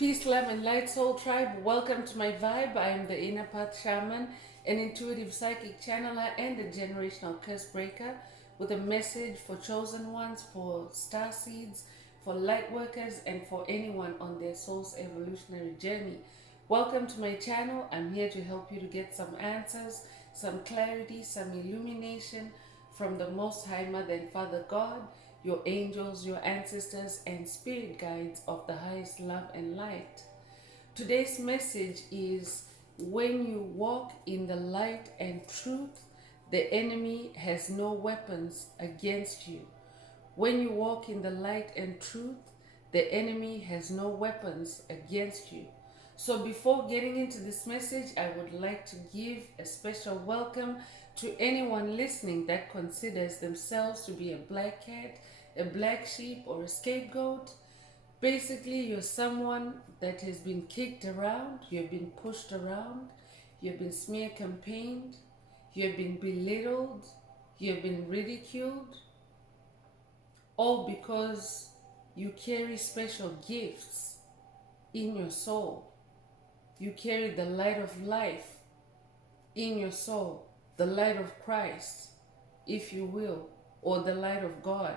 Peace, love, and light, soul tribe. Welcome to my vibe. I am the Inner Path Shaman, an intuitive psychic channeler, and a generational curse breaker with a message for chosen ones, for star seeds, for light workers, and for anyone on their soul's evolutionary journey. Welcome to my channel. I'm here to help you to get some answers, some clarity, some illumination from the Most High Mother and Father God, your angels, your ancestors, and spirit guides of the highest love and light. Today's message is when you walk in the light and truth, the enemy has no weapons against you. When you walk in the light and truth, the enemy has no weapons against you. So before getting into this message, I would like to give a special welcome to anyone listening that considers themselves to be a black cat, a black sheep, or a scapegoat. Basically, you're someone that has been kicked around, you've been pushed around, you've been smear campaigned, you've been belittled, you've been ridiculed, all because you carry special gifts in your soul. You carry the light of life in your soul, the light of Christ, if you will, or the light of God.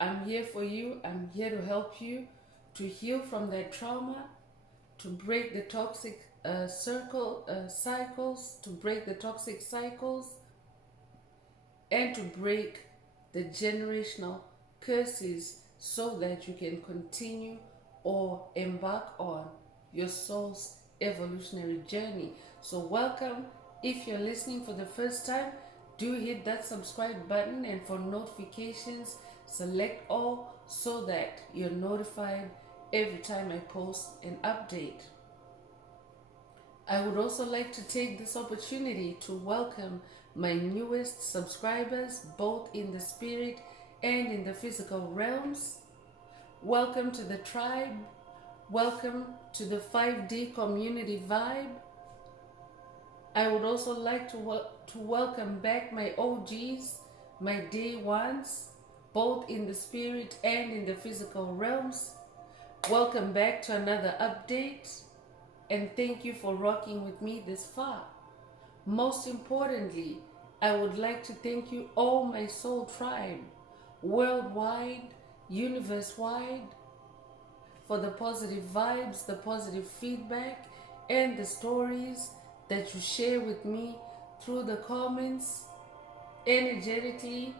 I'm here for you. I'm here to help you to heal from that trauma, to break the toxic cycles, to break the toxic cycles, and to break the generational curses so that you can continue or embark on your soul's evolutionary journey. So welcome. If you're listening for the first time, do hit that subscribe button, and for notifications, select all so that you're notified every time I post an update. I would also like to take this opportunity to welcome my newest subscribers, both in the spirit and in the physical realms. Welcome to the tribe. Welcome to the 5D community vibe. I would also like to welcome back my OGs, my day ones, both in the spirit and in the physical realms. Welcome back to another update, and thank you for rocking with me this far. Most importantly, I would like to thank you, all my soul tribe, worldwide, universe-wide, for the positive vibes, the positive feedback, and the stories that you share with me through the comments, energetically,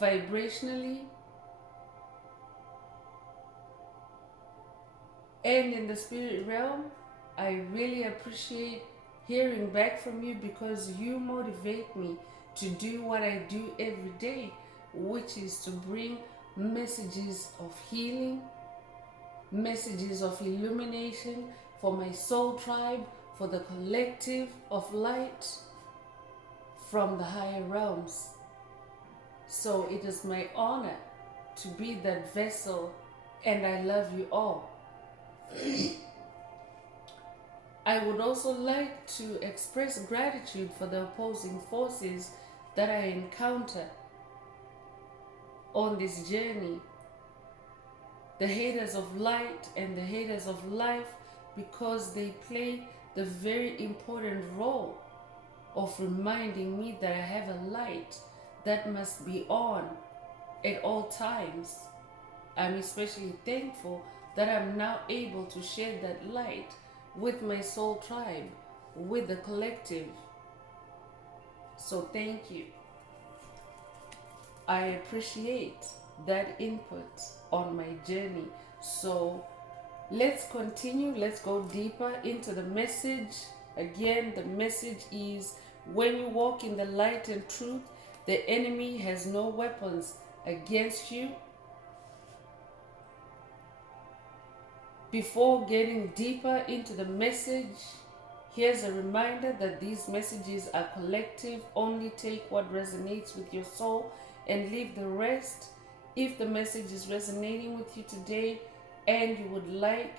vibrationally, and in the spirit realm. I really appreciate hearing back from you because you motivate me to do what I do every day, which is to bring messages of healing, messages of illumination for my soul tribe, for the collective of light from the higher realms. So it is my honor to be that vessel, and I love you all. I would also like to express gratitude for the opposing forces that I encounter on this journey. The haters of light and the haters of life, because they play the very important role of reminding me that I have a light that must be on at all times. I'm especially thankful that I'm now able to share that light with my soul tribe, with the collective. So thank you. I appreciate that input on my journey. So let's continue. Let's go deeper into the message. Again, the message is when you walk in the light and truth, the enemy has no weapons against you. Before getting deeper into the message, here's a reminder that these messages are collective. Only take what resonates with your soul and leave the rest. If the message is resonating with you today and you would like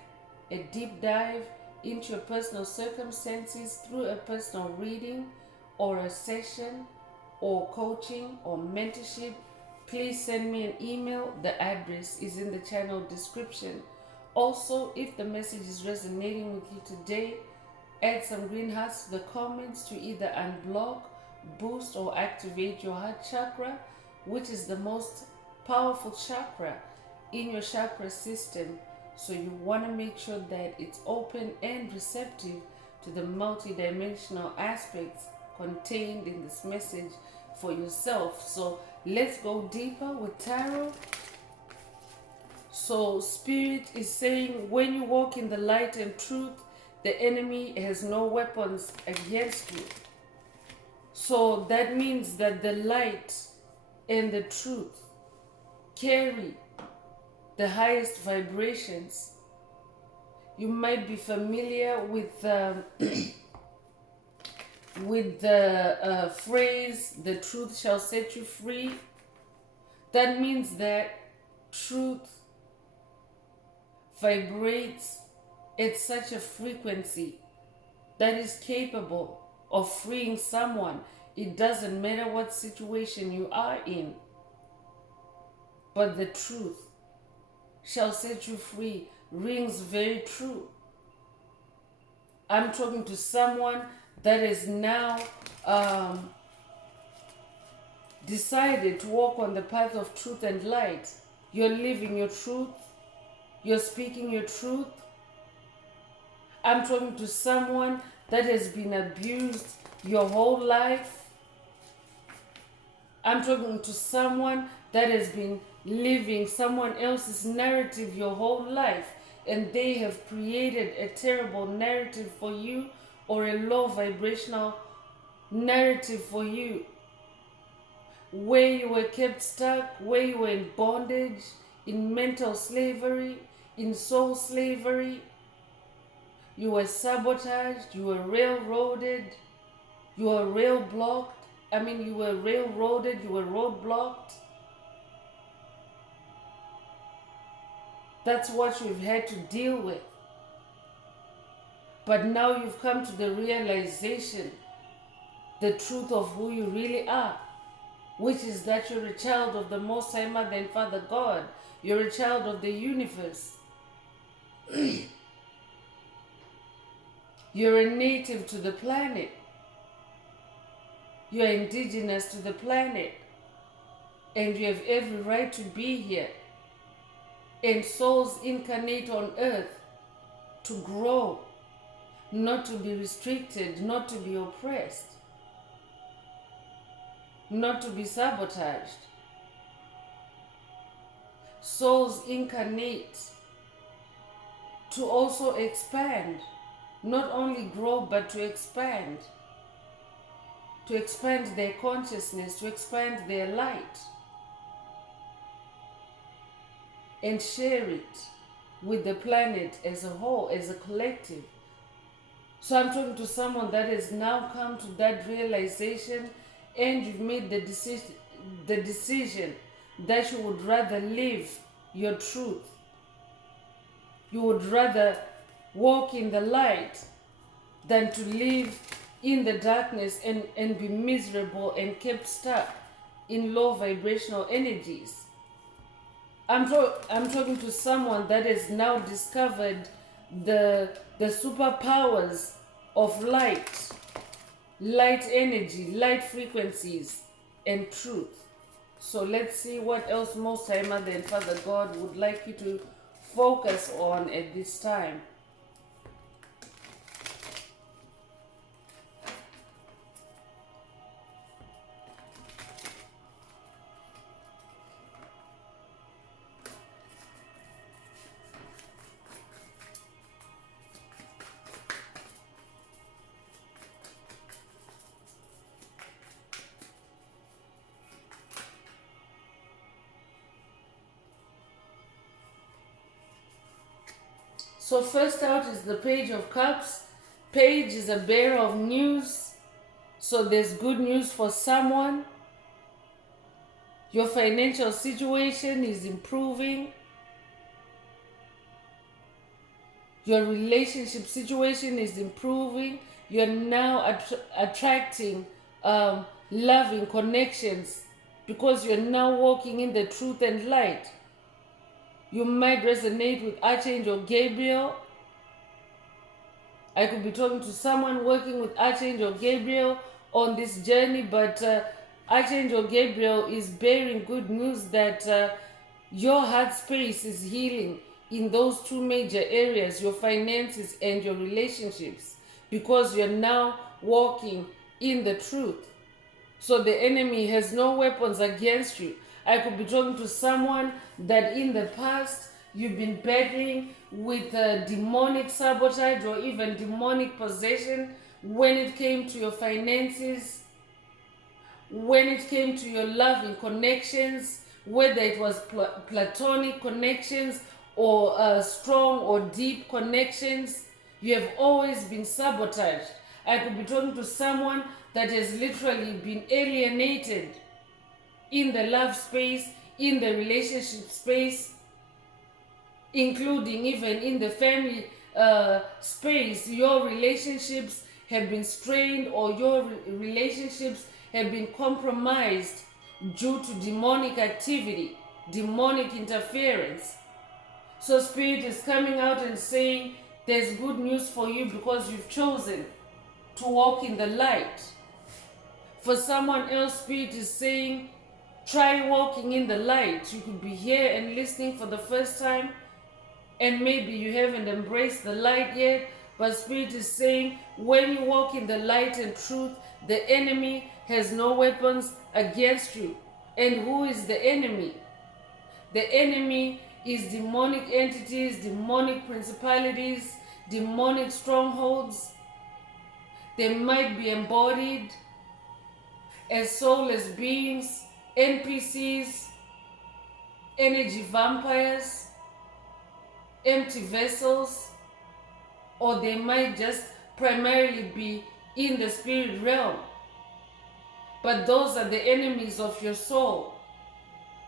a deep dive into your personal circumstances through a personal reading or a session or coaching or mentorship, please send me an email. The address is in the channel description. Also, if the message is resonating with you today, add some green hearts to the comments to either unblock, boost, or activate your heart chakra, which is the most powerful chakra in your chakra system. So you want to make sure that it's open and receptive to the multidimensional aspects contained in this message for yourself. So let's go deeper with tarot. So Spirit is saying, when you walk in the light and truth, the enemy has no weapons against you. So that means that the light and the truth carry the highest vibrations. You might be familiar with with the phrase, the truth shall set you free. That means that truth vibrates at such a frequency that is capable of freeing someone. It doesn't matter what situation you are in, but the truth shall set you free rings very true. I'm talking to someone that is now decided to walk on the path of truth and light. You're living your truth. You're speaking your truth. I'm talking to someone that has been abused your whole life. I'm talking to someone that has been living someone else's narrative your whole life, and they have created a terrible narrative for you, or a low vibrational narrative for you, where you were kept stuck, where you were in bondage, in mental slavery, in soul slavery. You were sabotaged, you were railroaded, you were railroaded, you were roadblocked. That's what you've had to deal with. But now you've come to the realization, the truth of who you really are, which is that you're a child of the Most High Mother and Father God. You're a child of the universe. You're a native to the planet. You're indigenous to the planet. And you have every right to be here. And souls incarnate on earth to grow, not to be restricted, not to be oppressed, not to be sabotaged. Souls incarnate to also expand, not only grow, but to expand their consciousness, to expand their light, and share it with the planet as a whole, as a collective. So I'm talking to someone that has now come to that realization, and you've made the decision that you would rather live your truth. You would rather walk in the light than to live in the darkness and be miserable and kept stuck in low vibrational energies. I'm talking to someone that has now discovered the superpowers of light energy, light frequencies, and truth. So let's see what else Most High Mother and Father God would like you to focus on at this time. So first out is the Page of Cups. Page is a bearer of news. So there's good news for someone. Your financial situation is improving. Your relationship situation is improving. You're now attracting loving connections because you're now walking in the truth and light. You might resonate with Archangel Gabriel. I could be talking to someone working with Archangel Gabriel on this journey, but Archangel Gabriel is bearing good news that your heart space is healing in those two major areas, your finances and your relationships, because you're now walking in the truth. So the enemy has no weapons against you. I could be talking to someone that in the past you've been battling with demonic sabotage or even demonic possession when it came to your finances, when it came to your loving connections, whether it was platonic connections or strong or deep connections. You have always been sabotaged. I could be talking to someone that has literally been alienated in the love space, in the relationship space, including even in the family space. Your relationships have been strained, or your relationships have been compromised due to demonic activity, demonic interference. So Spirit is coming out and saying there's good news for you because you've chosen to walk in the light. For someone else, Spirit is saying, try walking in the light. You could be here and listening for the first time, and maybe you haven't embraced the light yet, but Spirit is saying, when you walk in the light and truth, the enemy has no weapons against you. And who is the enemy? The enemy is demonic entities, demonic principalities, demonic strongholds. They might be embodied as soulless beings, NPCs, energy vampires, empty vessels, or they might just primarily be in the spirit realm. But those are the enemies of your soul,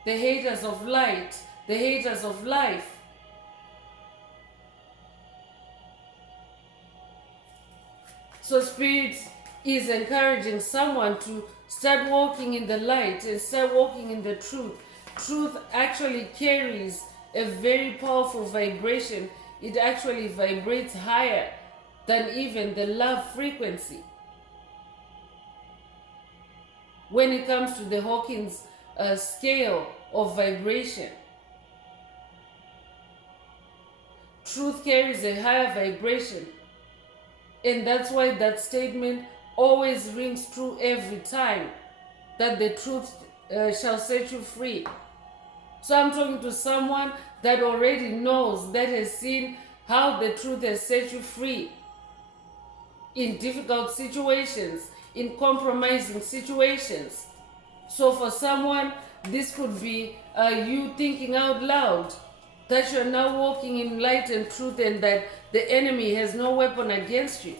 the haters of light, the haters of life. So Spirit is encouraging someone to start walking in the light and start walking in the truth. Truth actually carries a very powerful vibration. It actually vibrates higher than even the love frequency. When it comes to the Hawkins scale of vibration, truth carries a higher vibration. And that's why that statement always rings true every time, that the truth shall set you free. So I'm talking to someone that already knows, that has seen how the truth has set you free in difficult situations, in compromising situations. So for someone, this could be you thinking out loud that you're now walking in light and truth, and that the enemy has no weapon against you.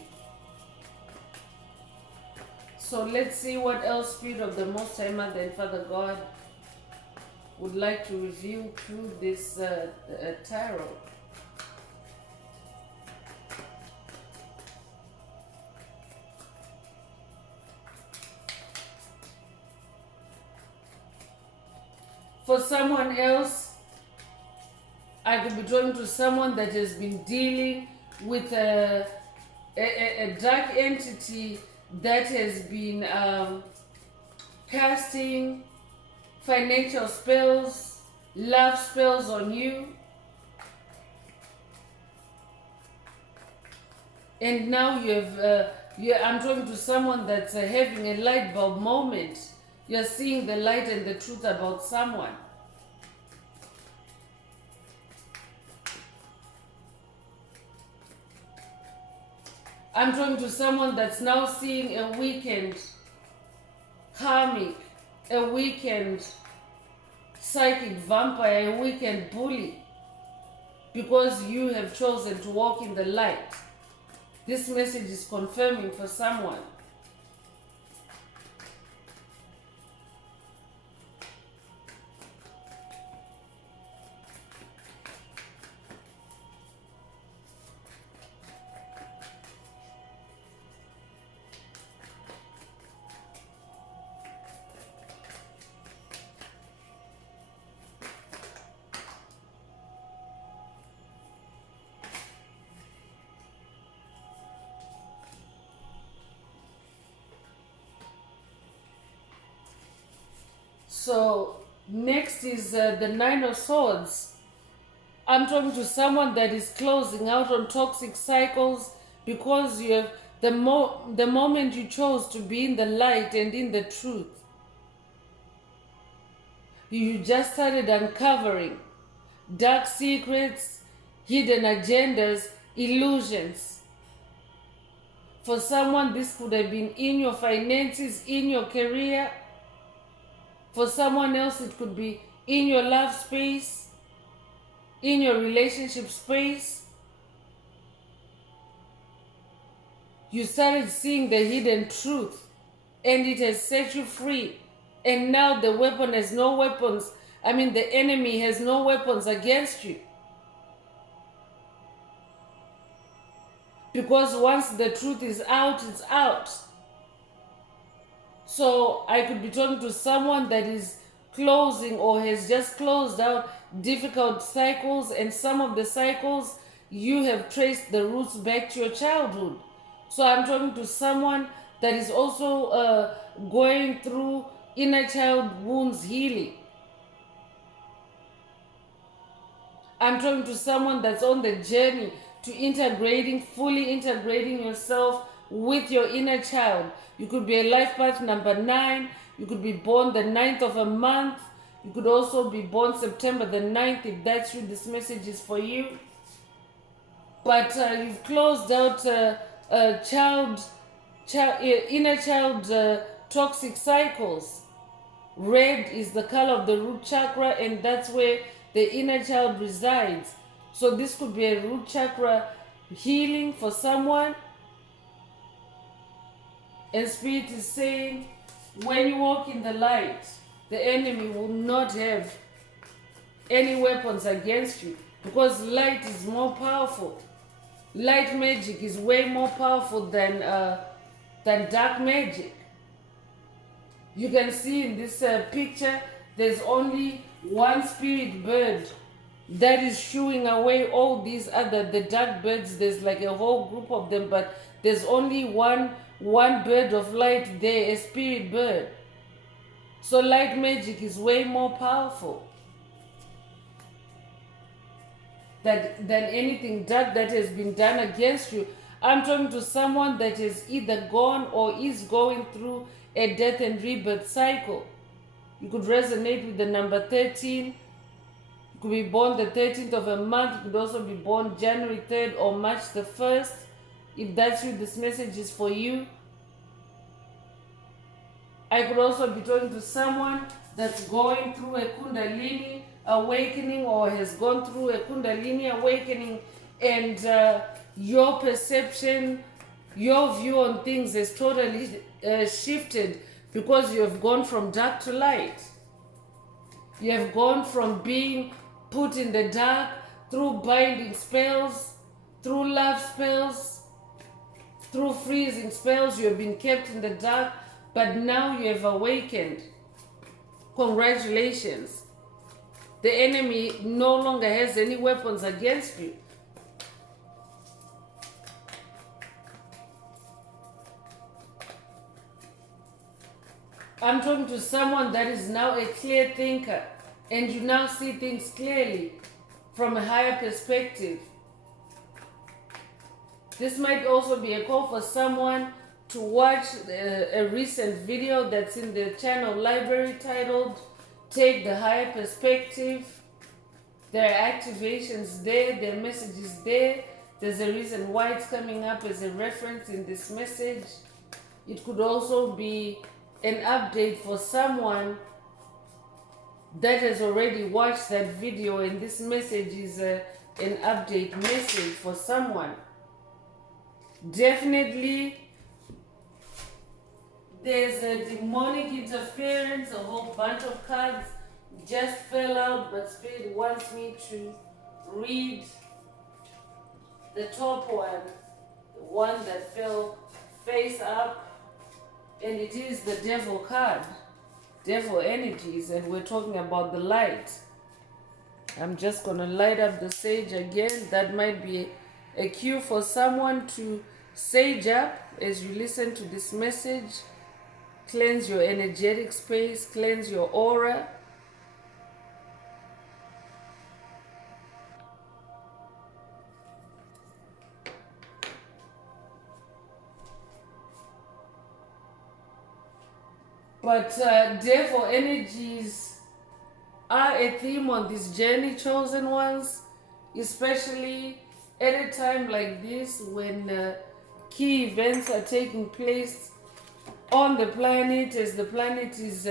So let's see what else Spirit of the Most High Mother and Father God would like to reveal through this tarot. For someone else, I could be talking to someone that has been dealing with a dark entity that has been casting financial spells, love spells on you. And now I'm talking to someone that's having a light bulb moment. You're seeing the light and the truth about someone. I'm talking to someone that's now seeing a weakened karmic, a weakened psychic vampire, a weakened bully, because you have chosen to walk in the light. This message is confirming for someone. So next is the Nine of Swords. I'm talking to someone that is closing out on toxic cycles because you have the moment you chose to be in the light and in the truth, you just started uncovering dark secrets, hidden agendas, illusions. For someone, this could have been in your finances, in your career. For someone else, it could be in your love space, in your relationship space. You started seeing the hidden truth and it has set you free. And now the weapon has no weapons. The enemy has no weapons against you. Because once the truth is out, it's out. So I could be talking to someone that is closing or has just closed out difficult cycles, and some of the cycles you have traced the roots back to your childhood. So I'm talking to someone that is also going through inner child wounds healing. I'm talking to someone that's on the journey to fully integrating yourself with your inner child. You could be a life path number 9. You could be born the 9th of a month. You could also be born September the 9th. If that's you, this message is for you. But you've closed out inner child toxic cycles. Red is the color of the root chakra, and that's where the inner child resides. So this could be a root chakra healing for someone. And Spirit is saying, when you walk in the light, the enemy will not have any weapons against you, because light is more powerful. Light magic is way more powerful than dark magic. You can see in this picture, there's only one spirit bird that is shooing away all these the dark birds. There's like a whole group of them, but there's only one bird of light there, a spirit bird. So light magic is way more powerful than anything dark that has been done against you. I'm talking to someone that is either gone or is going through a death and rebirth cycle. You could resonate with the number 13. You could be born the 13th of a month. You could also be born January 3rd or March the 1st. If that's you, this message is for you. I could also be talking to someone that's going through a Kundalini awakening or has gone through a Kundalini awakening, and your perception, your view on things has totally shifted because you have gone from dark to light. You have gone from being put in the dark through binding spells, through love spells, through freezing spells. You have been kept in the dark, but now you have awakened. Congratulations. The enemy no longer has any weapons against you. I'm talking to someone that is now a clear thinker, and you now see things clearly from a higher perspective. This might also be a call for someone to watch a recent video that's in the channel library titled Take the Higher Perspective. There are activations there, there are messages there. There's a reason why it's coming up as a reference in this message. It could also be an update for someone that has already watched that video, and this message is an update message for someone. Definitely there's a demonic interference. A whole bunch of cards just fell out, but Spirit wants me to read the top one, the one that fell face up, and it is the Devil card, Devil energies, and we're talking about the light. I'm just going to light up the sage again. That might be a cue for someone to sage up as you listen to this message. cleanse your energetic space, cleanse your aura. But devil energies are a theme on this journey, chosen ones, especially at a time like this when key events are taking place on the planet, as the planet is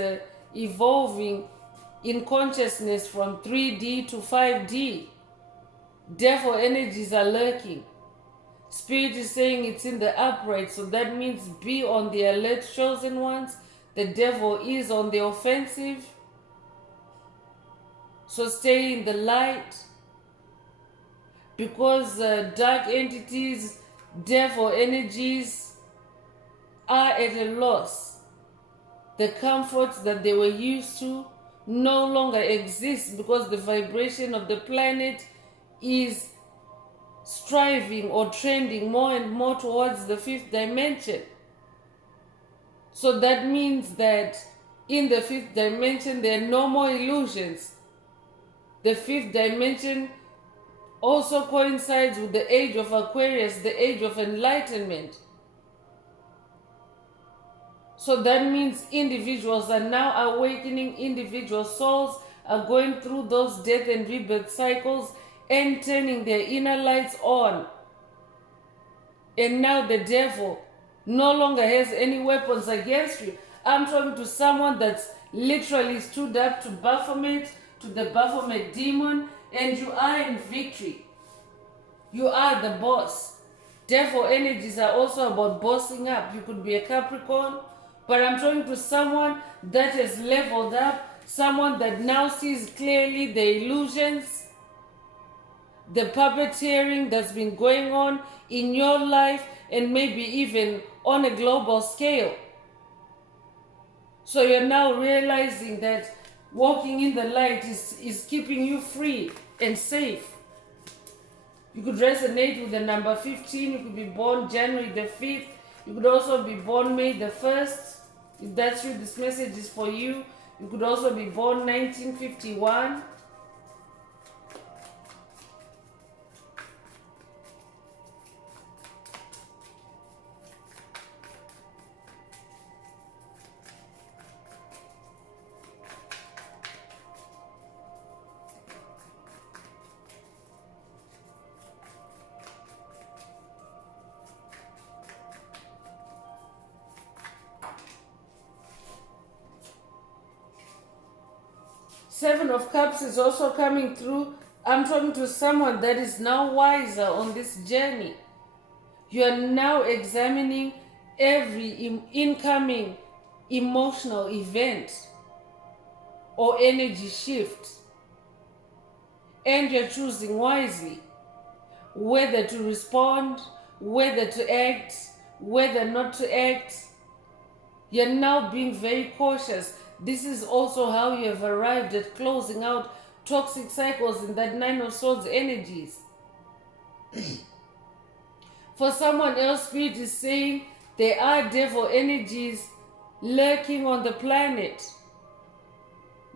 evolving in consciousness from 3D to 5D. Devil energies are lurking. Spirit is saying it's in the upright, so that means be on the alert, chosen ones. The devil is on the offensive, so stay in the light, because dark entities, devil energies are at a loss. The comforts that they were used to no longer exist, because the vibration of the planet is striving or trending more and more towards the fifth dimension. So that means that in the fifth dimension there are no more illusions. The fifth dimension also coincides with the age of Aquarius, the age of enlightenment. So that means individuals are now awakening, individual souls are going through those death and rebirth cycles and turning their inner lights on. And now the devil no longer has any weapons against you. I'm talking to someone that's literally stood up to Baphomet, to the Baphomet demon, and you are in victory. You are the boss. Devil energies are also about bossing up. You could be a Capricorn, but I'm talking to someone that has leveled up, someone that now sees clearly the illusions, the puppeteering that's been going on in your life, and maybe even on a global scale. So you're now realizing that walking in the light is keeping you free and safe. You could resonate with the number 15. You could be born January the 5th. You could also be born May the 1st. If that's you, this message is for you. You could also be born 1951. Seven of Cups is also coming through. I'm talking to someone that is now wiser on this journey. You are now examining every incoming emotional event or energy shift, and you're choosing wisely whether to respond, whether to act, whether not to act. You're now being very cautious. This is also how you have arrived at closing out toxic cycles in that Nine of Swords energies. For someone else, Spirit is saying there are devil energies lurking on the planet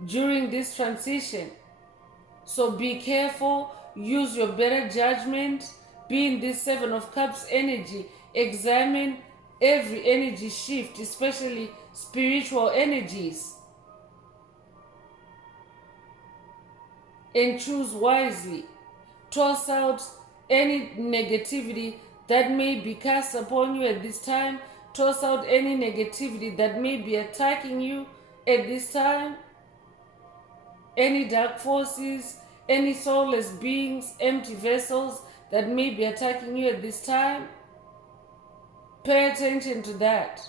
during this transition. So be careful, use your better judgment, be in this Seven of Cups energy, examine every energy shift, especially spiritual energies, and choose wisely. Toss out any negativity that may be cast upon you at this time. Toss out any negativity that may be attacking you at this time. Any dark forces, any soulless beings, empty vessels that may be attacking you at this time. Pay attention to that,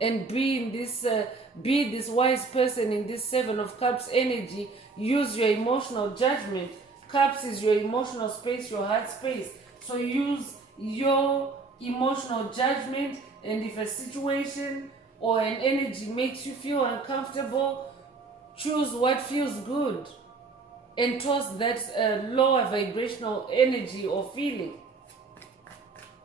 and be this wise person in this Seven of Cups energy. Use your emotional judgment. Cups is your emotional space, your heart space. So use your emotional judgment, and if a situation or an energy makes you feel uncomfortable, choose what feels good and toss that lower vibrational energy or feeling.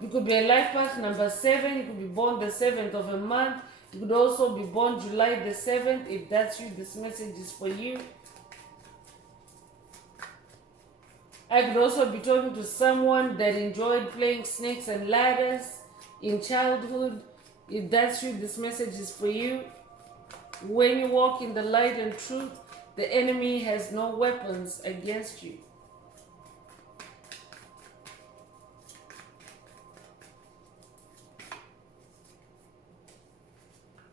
You could be a life path number 7. You could be born the 7th of a month, You could also be born July the 7th. If that's you, this message is for you. I could also be talking to someone that enjoyed playing snakes and ladders in childhood. If that's you, this message is for you. When you walk in the light and truth, the enemy has no weapons against you.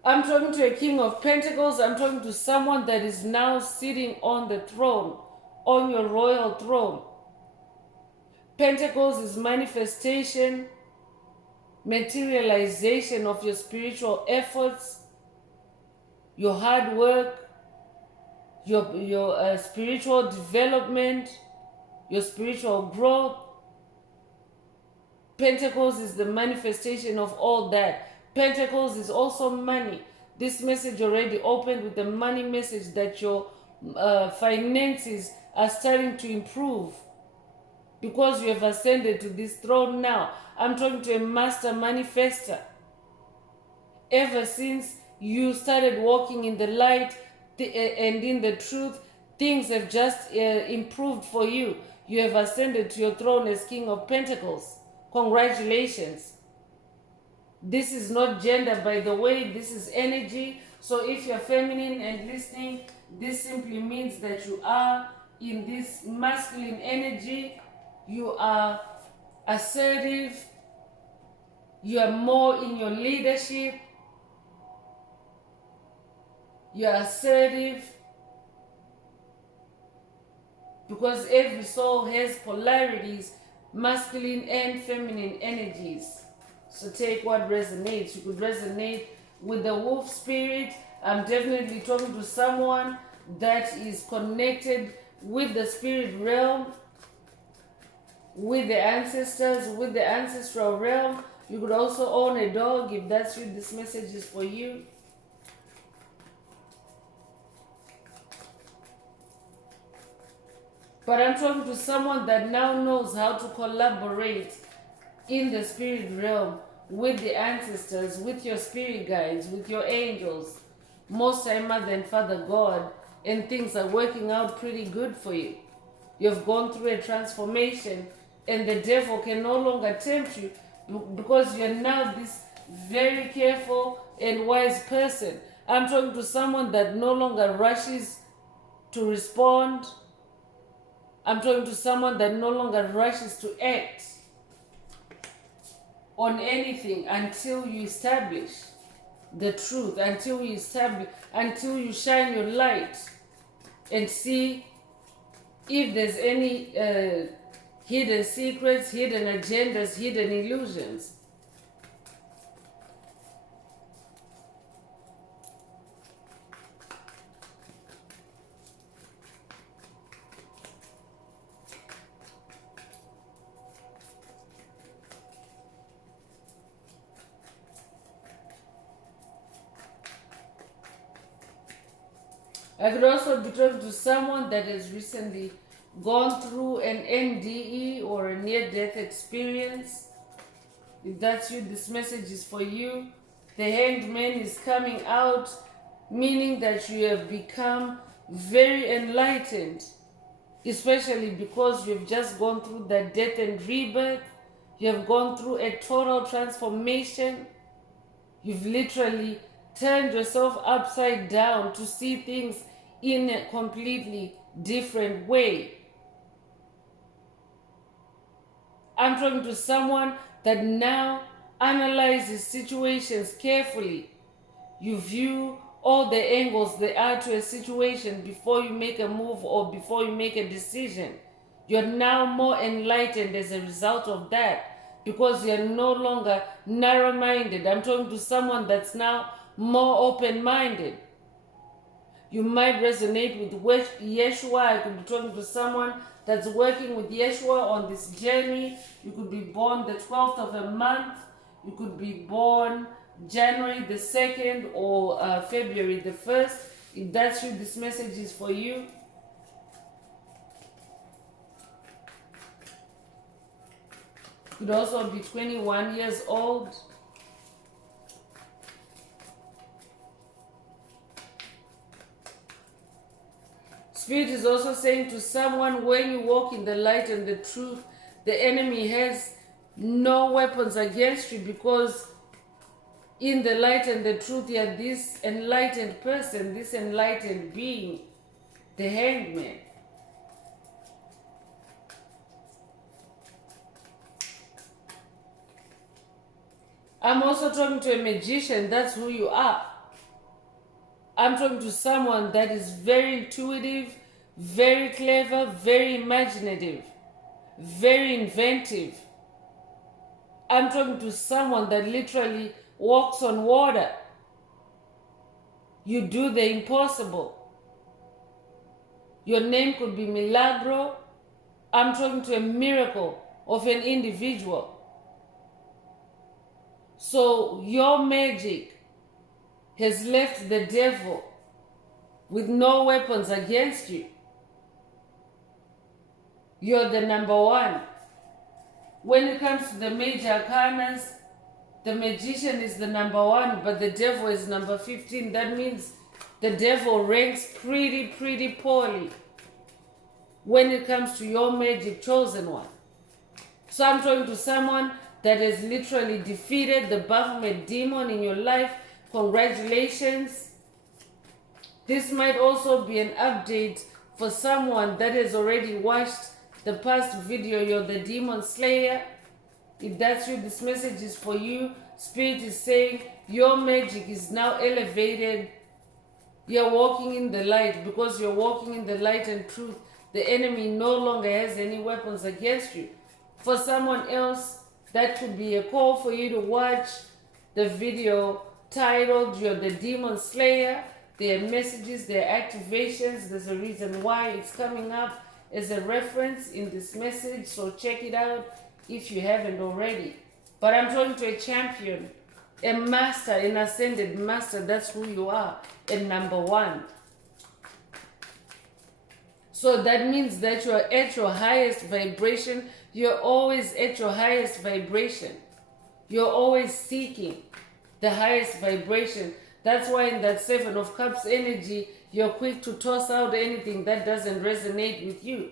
I'm talking to a king of pentacles. I'm talking to someone that is now sitting on the throne, on your royal throne. Pentacles is manifestation, materialization of your spiritual efforts, your hard work, your spiritual development, your spiritual growth. Pentacles is the manifestation of all that. Pentacles is also money. This message already opened with the money message that your finances are starting to improve because you have ascended to this throne now. I'm talking to a master manifester. Ever since you started walking in the light and in the truth, things have just improved for you. You have ascended to your throne as King of Pentacles. Congratulations. This is not gender, by the way. This is energy. So if you're feminine and listening, this simply means that you are in this masculine energy. You are assertive. You are more in your leadership. You are assertive. Because every soul has polarities, masculine and feminine energies. So take what resonates. You could resonate with the wolf spirit. I'm definitely talking to someone that is connected with the spirit realm, with the ancestors, with the ancestral realm. You could also own a dog. If that's you, this message is for you. But I'm talking to someone that now knows how to collaborate in the spirit realm with the ancestors, with your spirit guides, with your angels, Most High Mother and Father God, and things are working out pretty good for you. You've gone through a transformation and the devil can no longer tempt you because you're now this very careful and wise person. I'm talking to someone that no longer rushes to respond. I'm talking to someone that no longer rushes to act on anything until you establish the truth, until you shine your light and see if there's any hidden secrets, hidden agendas, hidden illusions. I could also be talking to someone that has recently gone through an NDE or a near-death experience. If that's you, this message is for you. The Hanged Man is coming out, meaning that you have become very enlightened, especially because you've just gone through that death and rebirth. You have gone through a total transformation. You've literally turned yourself upside down to see things in a completely different way. I'm talking to someone that now analyzes situations carefully. You view all the angles there are to a situation before you make a move or before you make a decision. You're now more enlightened as a result of that because you're no longer narrow-minded. I'm talking to someone that's now more open-minded. You might resonate with Yeshua. I could be talking to someone that's working with Yeshua on this journey. You could be born the 12th of a month. You could be born January the 2nd or February the 1st. If that's you, this message is for you. You could also be 21 years old. Spirit is also saying to someone, when you walk in the light and the truth, the enemy has no weapons against you, because in the light and the truth, you are this enlightened person, this enlightened being, the Hanged Man. I'm also talking to a magician. That's who you are. I'm talking to someone that is very intuitive, very clever, very imaginative, very inventive. I'm talking to someone that literally walks on water. You do the impossible. Your name could be Milagro. I'm talking to a miracle of an individual. So your magic has left the devil with no weapons against you. You're the number one. When it comes to the major arcanas, the magician is the number one, but the devil is number 15. That means the devil ranks pretty poorly when it comes to your magic, chosen one. So I'm talking to someone that has literally defeated the Baphomet demon in your life. Congratulations. This might also be an update for someone that has already watched the past video, You're the Demon Slayer. If that's you, this message is for you. Spirit is saying your magic is now elevated. You're walking in the light. Because you're walking in the light and truth, the enemy no longer has any weapons against you. For someone else, that could be a call for you to watch the video titled You're the Demon Slayer. There are messages, there are activations. There's a reason why it's coming up as a reference in this message. So check it out if you haven't already. But I'm talking to a champion, a master, an ascended master. That's who you are, and number one. So that means that you're at your highest vibration. You're always at your highest vibration. You're always seeking the highest vibration. That's why in that Seven of Cups energy, you're quick to toss out anything that doesn't resonate with you.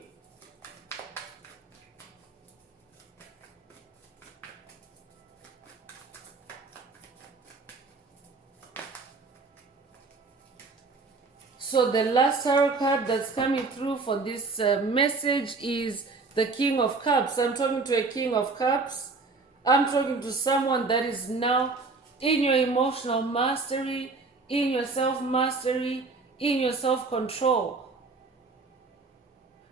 So the last tarot card that's coming through for this message is the King of Cups. I'm talking to a King of Cups. I'm talking to someone that is now in your emotional mastery, in your self-mastery, in your self-control.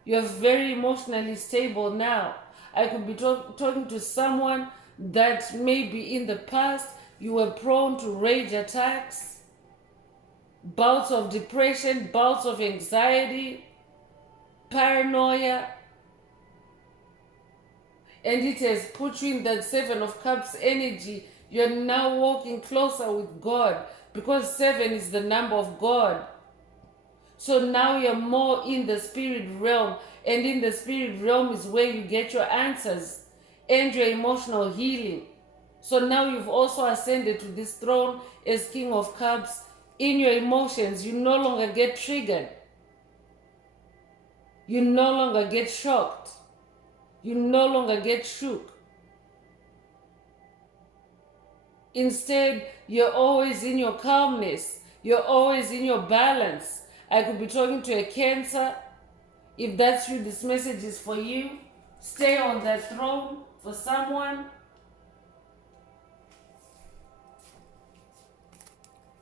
You're very emotionally stable now. I could be talking to someone that maybe in the past you were prone to rage attacks, bouts of depression, bouts of anxiety, paranoia, and it has put you in that Seven of Cups energy. You're now walking closer with God, because 7 is the number of God. So now you're more in the spirit realm, and in the spirit realm is where you get your answers and your emotional healing. So now you've also ascended to this throne as King of Cups. In your emotions, you no longer get triggered. You no longer get shocked. You no longer get shook. Instead, you're always in your calmness. You're always in your balance. I could be talking to a Cancer. If that's you, this message is for you. Stay on that throne for someone.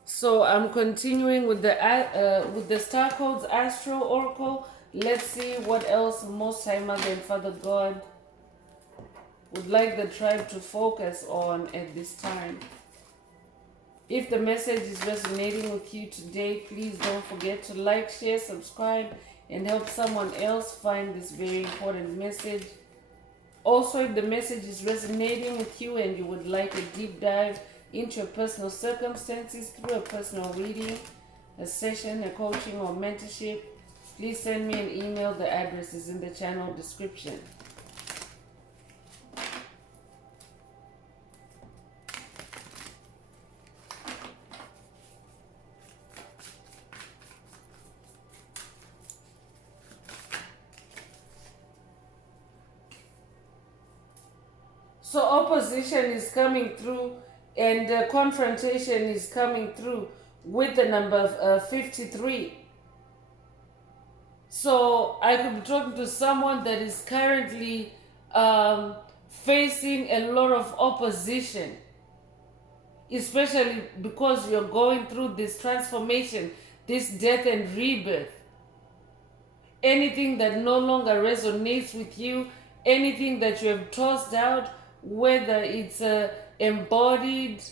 So I'm continuing with the Star Codes Astro Oracle. Let's see what else Most High Mother and Father God would like the tribe to focus on at this time. If the message is resonating with you today, please don't forget to like, share, subscribe, and help someone else find this very important message. Also, if the message is resonating with you and you would like a deep dive into your personal circumstances through a personal reading, a session, a coaching, or mentorship, please send me an email. The address is in the channel description. So opposition is coming through, and confrontation is coming through with the number 53. So I could be talking to someone that is currently facing a lot of opposition, especially because you're going through this transformation, this death and rebirth. Anything that no longer resonates with you, anything that you have tossed out, whether it's embodied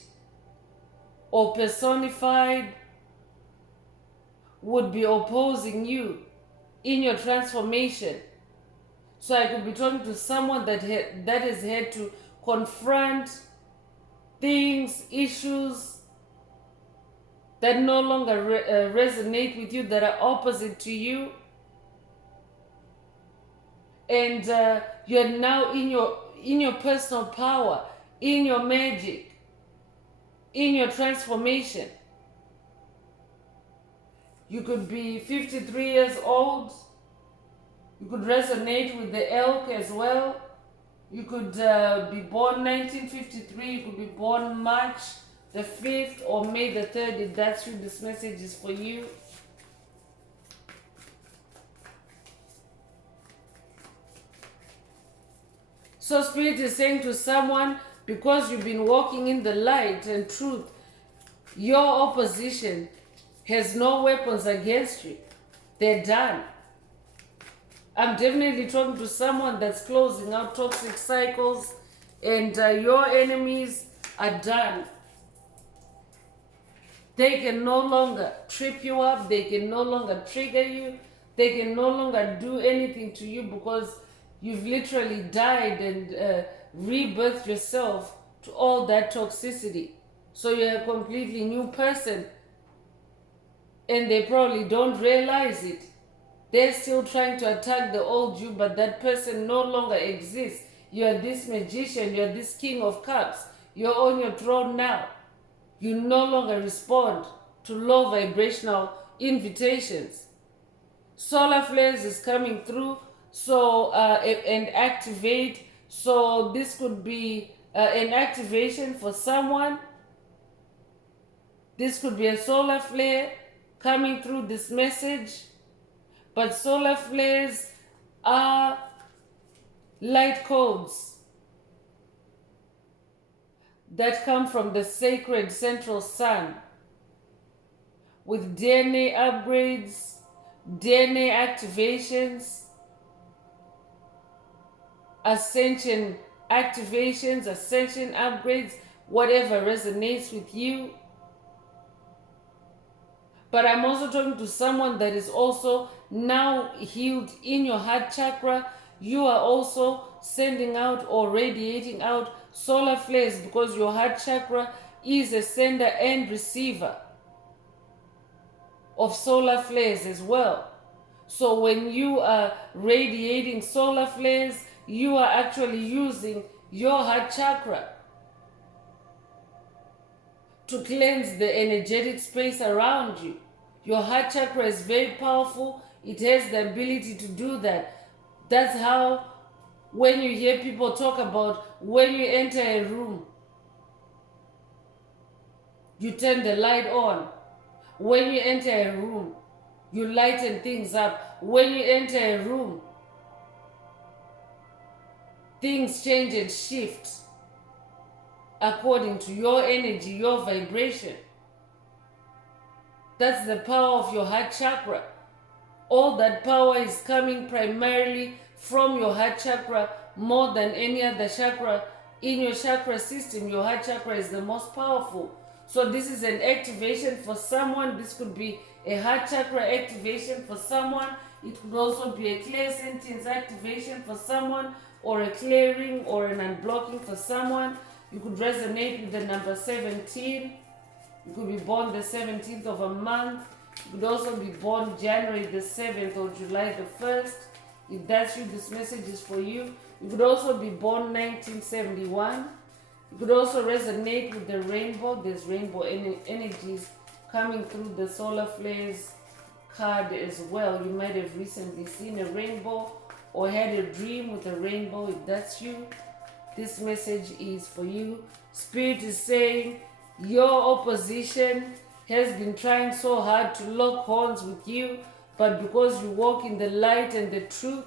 or personified, would be opposing you in your transformation. So I could be talking to someone that has had to confront things, issues that no longer resonate with you, that are opposite to you, and you're now in your personal power, in your magic, in your transformation. You could be 53 years old. You could resonate with the elk as well. You could be born 1953. You could be born March the 5th or May the 3rd. If that's you, this message is for you. So Spirit is saying to someone, because you've been walking in the light and truth, your opposition has no weapons against you. They're done. I'm definitely talking to someone that's closing out toxic cycles, and your enemies are done. They can no longer trip you up. They can no longer trigger you. They can no longer do anything to you, because you've literally died and rebirthed yourself to all that toxicity. So you're a completely new person, and they probably don't realize it. They're still trying to attack the old you, but that person no longer exists. You're this magician, you're this king of cups. You're on your throne now. You no longer respond to low vibrational invitations. Solar flares is coming through, so and activate. So this could be an activation for someone. This could be a solar flare coming through this message. But solar flares are light codes that come from the sacred central sun, with DNA upgrades, DNA activations, ascension activations, ascension upgrades, whatever resonates with you. But I'm also talking to someone that is also now healed in your heart chakra. You are also sending out or radiating out solar flares, because your heart chakra is a sender and receiver of solar flares as well. So when you are radiating solar flares, you are actually using your heart chakra to cleanse the energetic space around you. Your heart chakra is very powerful. It has the ability to do that. That's how, when you hear people talk about when you enter a room, you turn the light on. When you enter a room, you lighten things up. When you enter a room, things change and shift according to your energy, your vibration. That's the power of your heart chakra. All that power is coming primarily from your heart chakra, more than any other chakra in your chakra system. Your heart chakra is the most powerful. So this is an activation for someone. This could be a heart chakra activation for someone. It could also be a clairsentience activation for someone, or a clearing or an unblocking for someone. You could resonate with the number 17. You could be born the 17th of a month. You could also be born January the 7th or July the 1st. If that's you, this message is for you. You could also be born 1971. You could also resonate with the rainbow. There's rainbow energies coming through the solar flares card as well. You might have recently seen a rainbow or had a dream with a rainbow. If that's you, this message is for you. Spirit is saying your opposition has been trying so hard to lock horns with you, but because you walk in the light and the truth,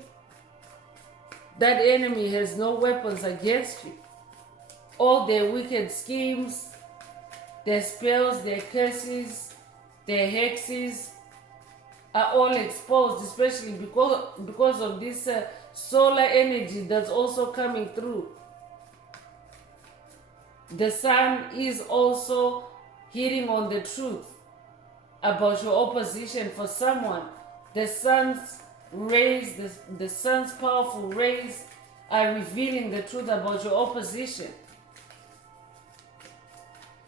that enemy has no weapons against you. All their wicked schemes, their spells, their curses, their hexes are all exposed, especially because of this solar energy that's also coming through. The sun is also hitting on the truth about your opposition. For someone, the sun's rays, the sun's powerful rays are revealing the truth about your opposition.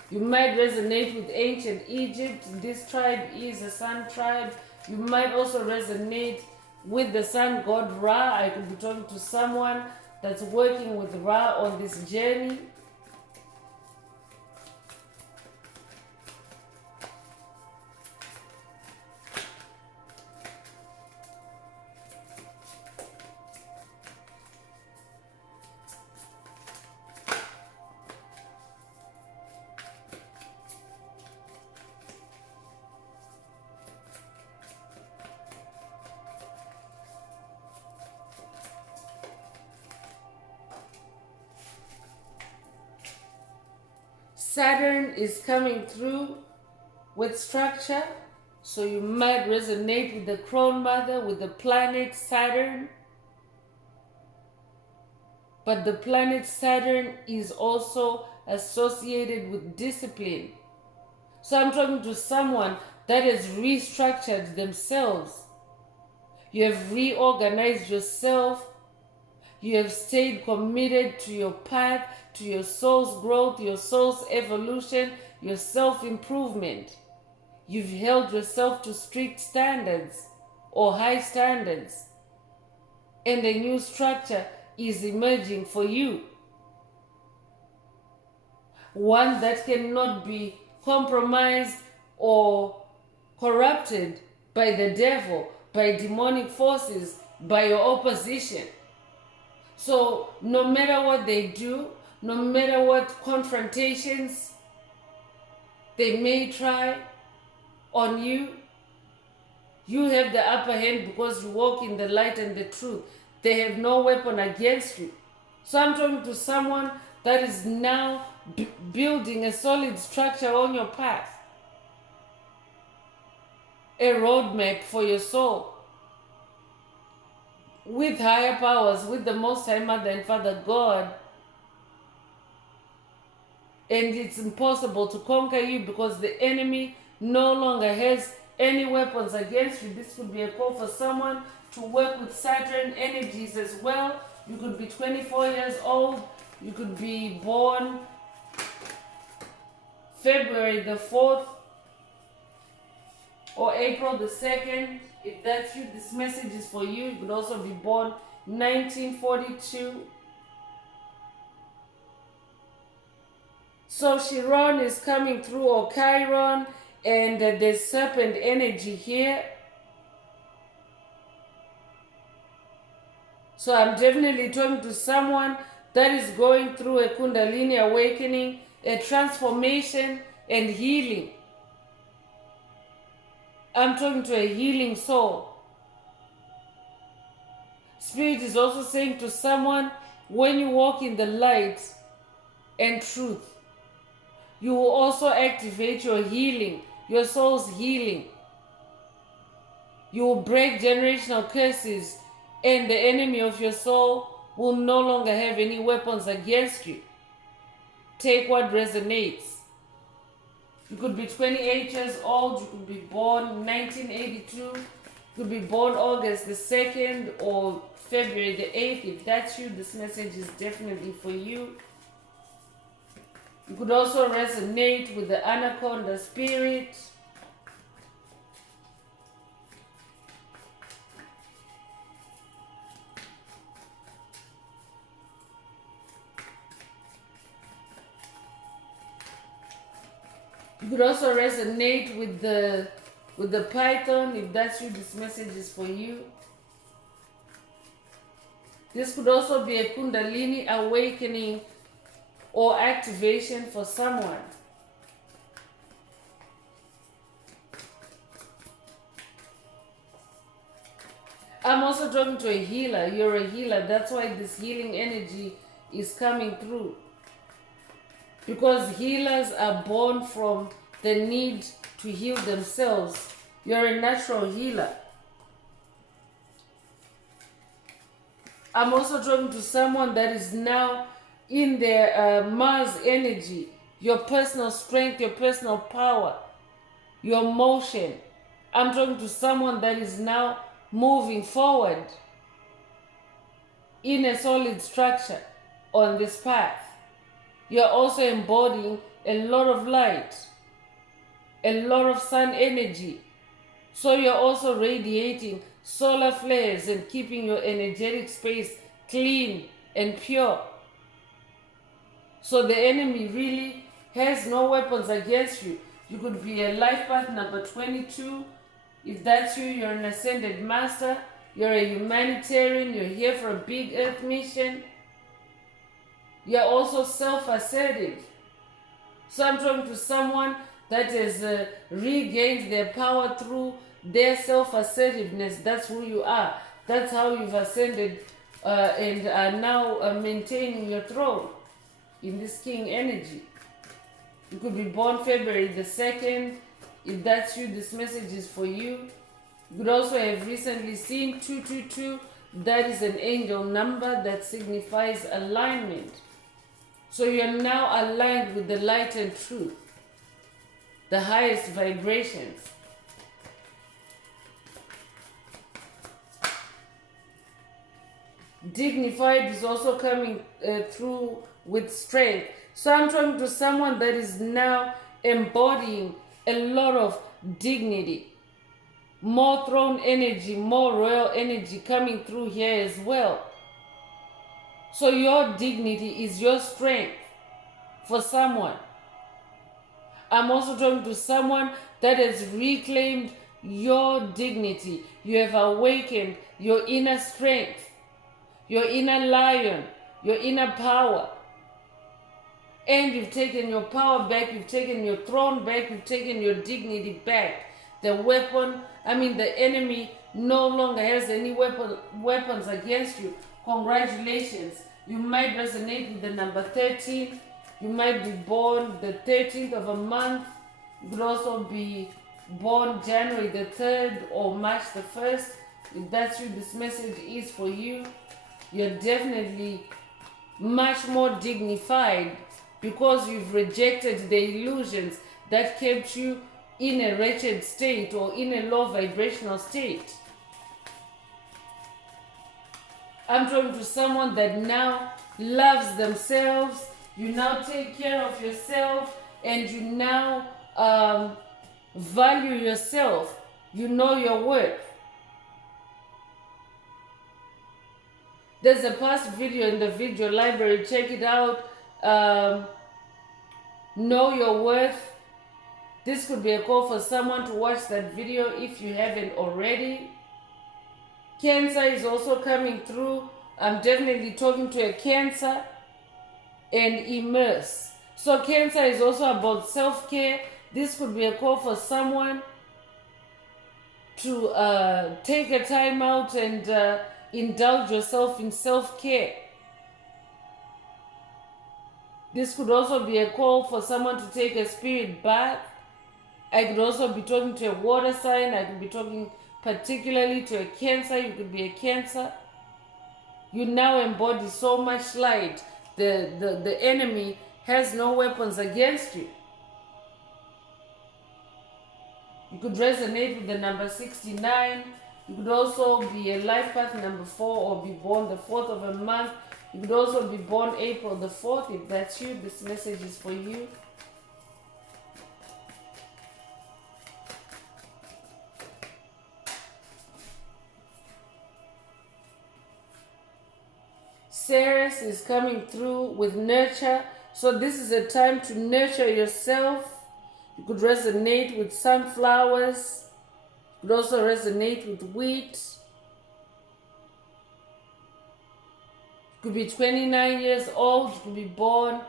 You might resonate with ancient Egypt. This tribe is a sun tribe. You might also resonate with the sun god Ra. I could be talking to someone that's working with Ra on this journey. Saturn is coming through with structure, so you might resonate with the crone mother, with the planet Saturn. But the planet Saturn is also associated with discipline. So I'm talking to someone that has restructured themselves. You have reorganized yourself. You have stayed committed to your path, to your soul's growth, your soul's evolution, your self-improvement. You've held yourself to strict standards or high standards. And a new structure is emerging for you. One that cannot be compromised or corrupted by the devil, by demonic forces, by your opposition. So no matter what they do, no matter what confrontations they may try on you, you have the upper hand because you walk in the light and the truth. They have no weapon against you. So I'm talking to someone that is now building a solid structure on your path. A roadmap for your soul. With higher powers, with the Most High Mother and Father God. And it's impossible to conquer you because the enemy no longer has any weapons against you. This could be a call for someone to work with Saturn energies as well. You could be 24 years old. You could be born February the 4th or April the 2nd. If that's you, this message is for you. You could also be born 1942. So Chiron is coming through, or Chiron, and there's serpent energy here. So I'm definitely talking to someone that is going through a Kundalini awakening, a transformation and healing. I'm talking to a healing soul. Spirit is also saying to someone, when you walk in the light and truth, you will also activate your healing, your soul's healing. You will break generational curses, and the enemy of your soul will no longer have any weapons against you. Take what resonates. You could be 28 years old, you could be born 1982, you could be born August the 2nd or February the 8th. If that's you, this message is definitely for you. You could also resonate with the Anaconda spirit. You could also resonate with the Python. If that's you, this message is for you. This could also be a Kundalini awakening or activation for someone. I'm also talking to a healer. You're a healer. That's why this healing energy is coming through. Because healers are born from the need to heal themselves. You're a natural healer. I'm also talking to someone that is now in their Mars energy. Your personal strength, your personal power, your motion. I'm talking to someone that is now moving forward in a solid structure on this path. You're also embodying a lot of light, a lot of sun energy. So you're also radiating solar flares and keeping your energetic space clean and pure. So the enemy really has no weapons against you. You could be a life path number 22. If that's you, you're an ascended master. You're a humanitarian. You're here for a big earth mission. You're also self-assertive. So I'm talking to someone that has regained their power through their self-assertiveness. That's who you are. That's how you've ascended and are now maintaining your throne in this king energy. You could be born February the 2nd. If that's you, this message is for you. You could also have recently seen 222. That is an angel number that signifies alignment. So you're now aligned with the light and truth, the highest vibrations. Dignified is also coming through with strength. So I'm talking to someone that is now embodying a lot of dignity, more throne energy, more royal energy coming through here as well. So your dignity is your strength for someone. I'm also talking to someone that has reclaimed your dignity. You have awakened your inner strength, your inner lion, your inner power. And you've taken your power back, you've taken your throne back, you've taken your dignity back. The enemy no longer has any weapons against you. Congratulations. You might resonate with the number 13. You might be born the 13th of a month. You could also be born January the 3rd or March the 1st. If that's you, this message is for you. You're definitely much more dignified because you've rejected the illusions that kept you in a wretched state or in a low vibrational state. I'm talking to someone that now loves themselves. You now take care of yourself and you now value yourself. You know your worth. There's a past video in the video library. Check it out. Know your worth. This could be a call for someone to watch that video if you haven't already. Cancer is also coming through. I'm definitely talking to a Cancer and immerse. So Cancer is also about self-care. This could be a call for someone to take a time out and indulge yourself in self-care. This could also be a call for someone to take a spirit bath. I could also be talking to a water sign. I could be talking particularly to a Cancer. You could be a Cancer. You now embody so much light. The enemy has no weapons against you. You could resonate with the number 69. You could also be a life path number 4 or be born the 4th of a month. You could also be born April the 4th. If that's you, this message is for you. Ceres is coming through with nurture. So this is a time to nurture yourself. You could resonate with sunflowers. You could also resonate with wheat. Could be 29 years old, you could be born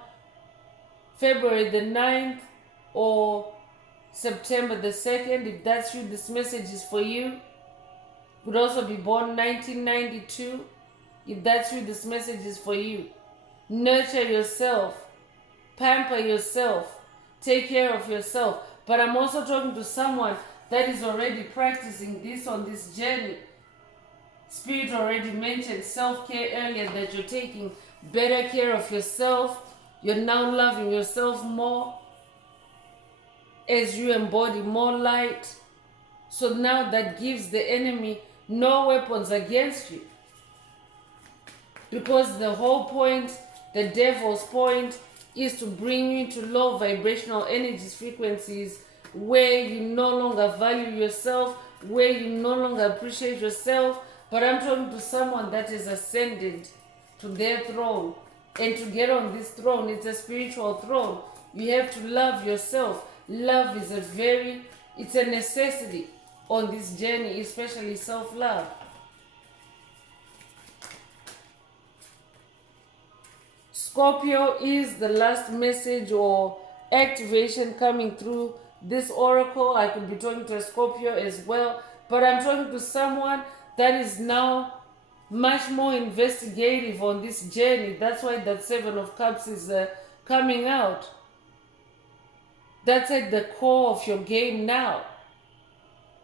February the 9th or September the 2nd. If that's you, this message is for you. Could also be born 1992. If that's you, this message is for you. Nurture yourself. Pamper yourself. Take care of yourself. But I'm also talking to someone that is already practicing this on this journey. Spirit already mentioned self-care earlier, that you're taking better care of yourself. You're now loving yourself more as you embody more light. So now that gives the enemy no weapons against you. Because the whole point, the devil's point, is to bring you into low vibrational energies, frequencies, where you no longer value yourself, where you no longer appreciate yourself. But I'm talking to someone that is ascended to their throne. And to get on this throne, it's a spiritual throne. You have to love yourself. Love is it's a necessity on this journey, especially self-love. Scorpio is the last message or activation coming through this oracle. I could be talking to a Scorpio as well, but I'm talking to someone that is now much more investigative on this journey. That's why that Seven of Cups is coming out. That's at the core of your game now.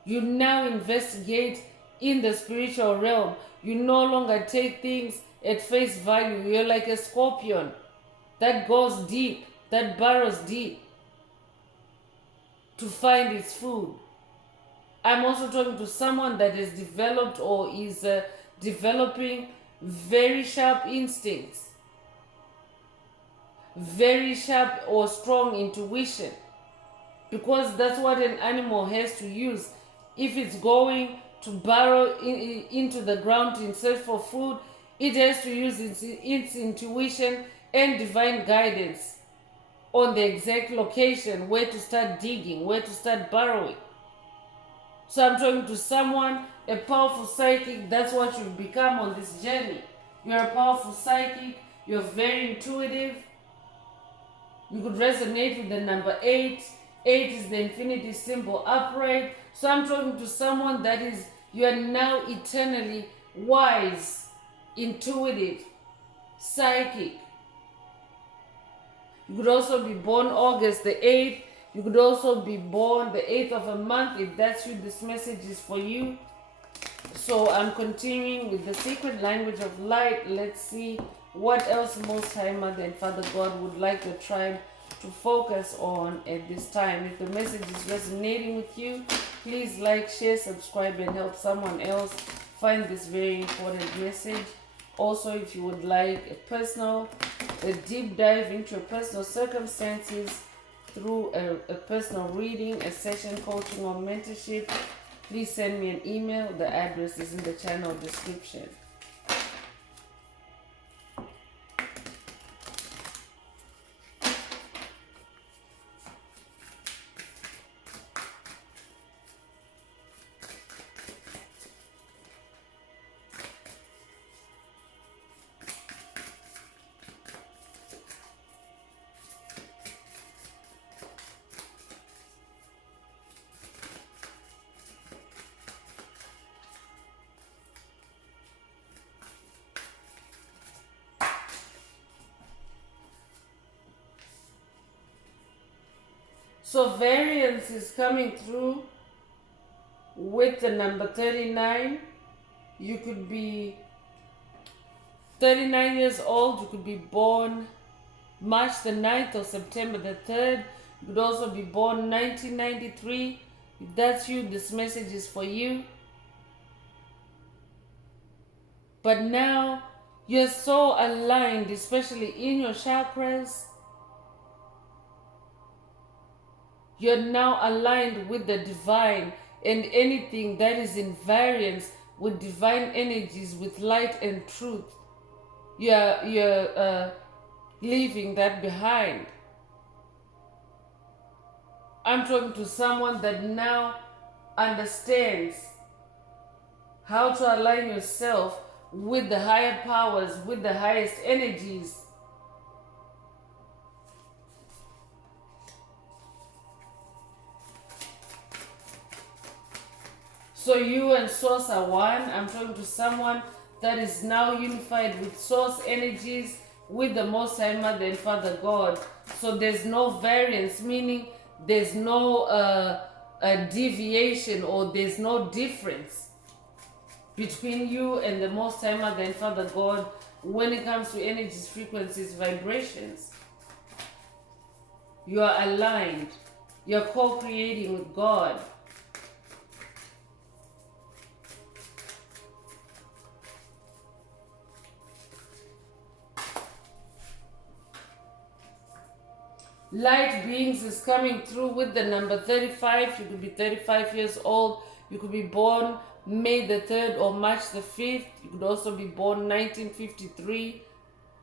You now investigate in the spiritual realm. You no longer take things at face value. You're like a scorpion that goes deep, that burrows deep to find its food. I'm also talking to someone that has developed or is developing very sharp instincts, very sharp or strong intuition, because that's what an animal has to use. If it's going to burrow into the ground in search for food, it has to use its intuition and divine guidance on the exact location, where to start digging, where to start burrowing. So I'm talking to someone, a powerful psychic. That's what you've become on this journey. You're a powerful psychic. You're very intuitive. You could resonate with the number 8. 8 is the infinity symbol upright. So I'm talking to someone that is, you are now eternally wise, intuitive, psychic. You could also be born August the 8th. You could also be born the 8th of a month. If that's you, this message is for you. So I'm continuing with the sacred language of light. Let's see what else Most High Mother and Father God would like the tribe to focus on at this time. If the message is resonating with you, please like, share, subscribe, and help someone else find this very important message. Also, if you would like a deep dive into your personal circumstances through a personal reading, a session, coaching, or mentorship, please send me an email. The address is in the channel description. So variance is coming through with the number 39. You could be 39 years old. You could be born March the 9th or September the 3rd. You could also be born 1993. If that's you, this message is for you. But now you're so aligned, especially in your chakras. You're now aligned with the divine, and anything that is in variance with divine energies, with light and truth, you're leaving that behind. I'm talking to someone that now understands how to align yourself with the higher powers, with the highest energies. So you and Source are one. I'm talking to someone that is now unified with Source energies, with the Most High Mother and Father God. So there's no variance, meaning there's no deviation, or there's no difference between you and the Most High Mother and Father God when it comes to energies, frequencies, vibrations. You are aligned. You're co-creating with God. Light beings is coming through with the number 35. You could be 35 years old. You could be born May the 3rd or March the 5th. You could also be born 1953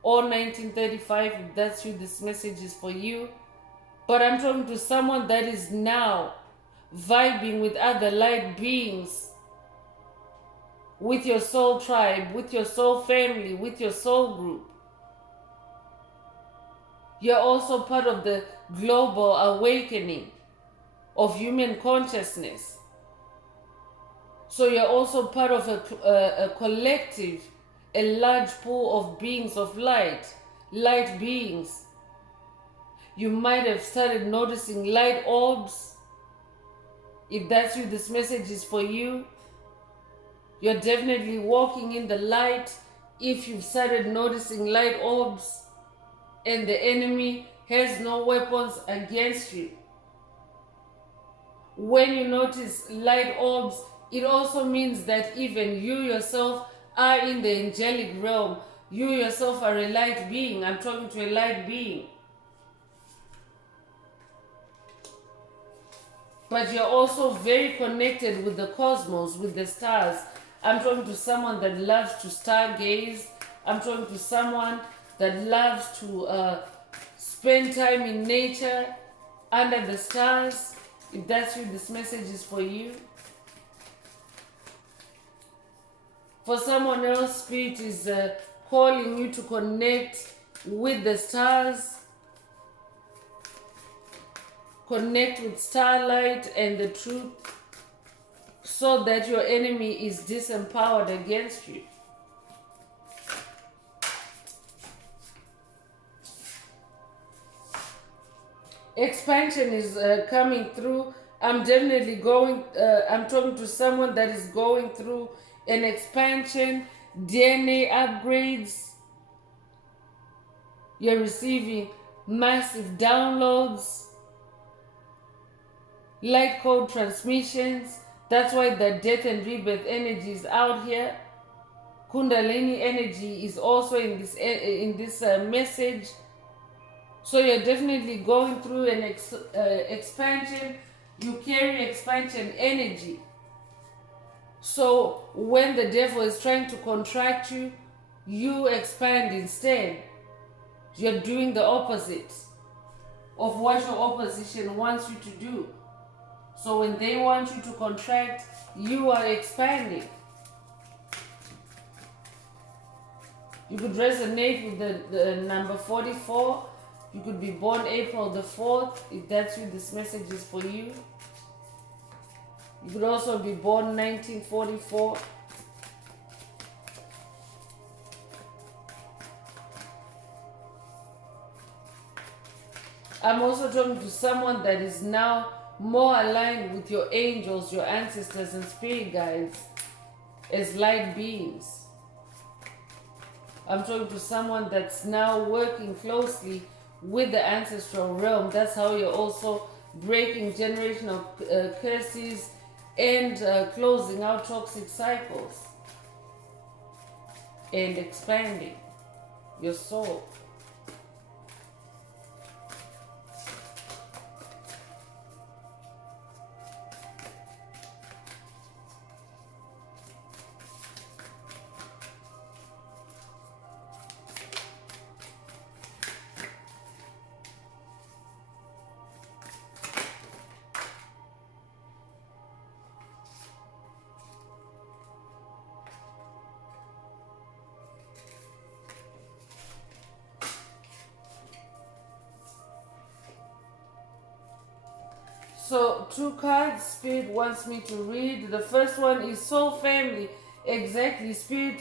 or 1935. If that's you, this message is for you. But I'm talking to someone that is now vibing with other light beings, with your soul tribe, with your soul family, with your soul group. You're also part of the global awakening of human consciousness. So you're also part of a collective, a large pool of beings of light beings. You might have started noticing light orbs. If that's you, this message is for you. You're definitely walking in the light if you've started noticing light orbs and the enemy has no weapons against you. When you notice light orbs, it also means that even you yourself are in the angelic realm. You yourself are a light being. I'm talking to a light being. But you're also very connected with the cosmos, with the stars. I'm talking to someone that loves to stargaze. I'm talking to someone that loves to spend time in nature, under the stars. If that's you, this message is for you. For someone else, Spirit is calling you to connect with the stars. Connect with starlight and the truth, so that your enemy is disempowered against you. Expansion is coming through. I'm definitely I'm talking to someone that is going through an expansion, DNA upgrades. You're receiving massive downloads, light code transmissions. That's why the death and rebirth energy is out here. Kundalini energy is also in this message. So you're definitely going through an expansion. You carry expansion energy. So when the devil is trying to contract you, you expand instead. You're doing the opposite of what your opposition wants you to do. So when they want you to contract, you are expanding. You could resonate with the number 44. You could be born April the 4th. If that's you, this message is for you. You could also be born 1944. I'm also talking to someone that is now more aligned with your angels, your ancestors and spirit guides as light beings. I'm talking to someone that's now working closely with the ancestral realm. That's how you're also breaking generational curses and closing out toxic cycles and expanding your soul. So, two cards Spirit wants me to read. The first one is soul family. Exactly. Spirit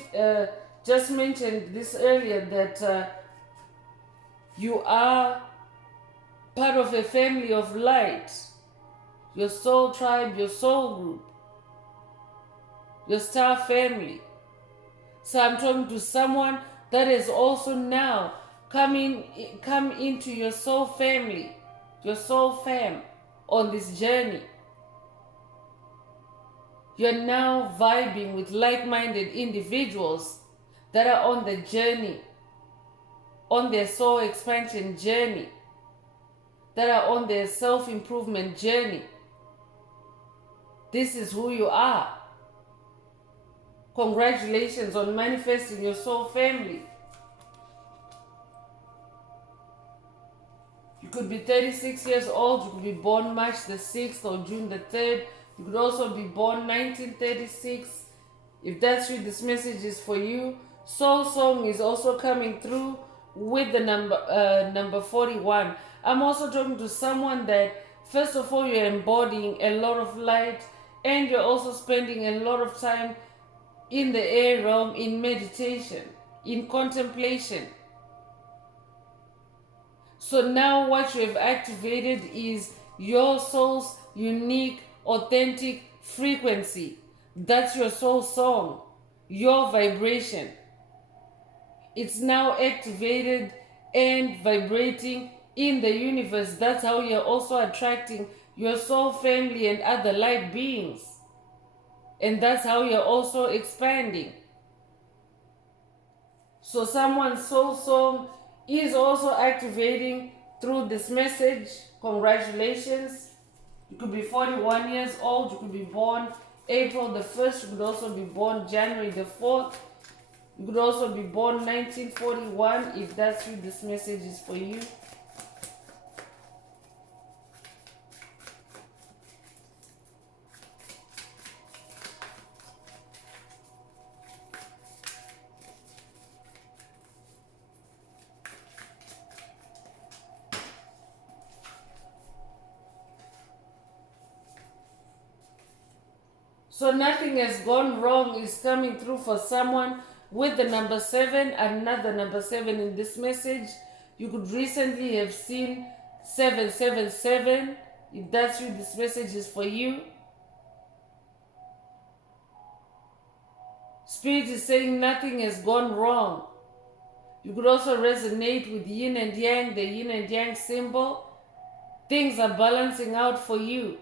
just mentioned this earlier that you are part of a family of light. Your soul tribe, your soul group, your star family. So I'm talking to someone that is also now come into your soul family, your soul fam on this journey. You're now vibing with like-minded individuals that are on the journey, on their soul expansion journey, that are on their self-improvement journey. This is who you are. Congratulations on manifesting your soul family. You could be 36 years old. You could be born March the 6th or June the 3rd. You could also be born 1936. If that's you, this message is for you. Soul Song is also coming through with the number 41. I'm also talking to someone that, first of all, you're embodying a lot of light, and you're also spending a lot of time in the air realm, in meditation, in contemplation. So now what you have activated is your soul's unique, authentic frequency. That's your soul song, your vibration. It's now activated and vibrating in the universe. That's how you're also attracting your soul family and other light beings. And that's how you're also expanding. So someone's soul song is also activating through this message. Congratulations. You could be 41 years old. You could be born April the 1st. You could also be born January the 4th. You could also be born 1941. If that's you, this message is for you. So nothing has gone wrong is coming through for someone with the number 7, another number 7 in this message. You could recently have seen 777. If that's you, this message is for you. Spirit is saying nothing has gone wrong. You could also resonate with yin and yang, the yin and yang symbol. Things are balancing out for you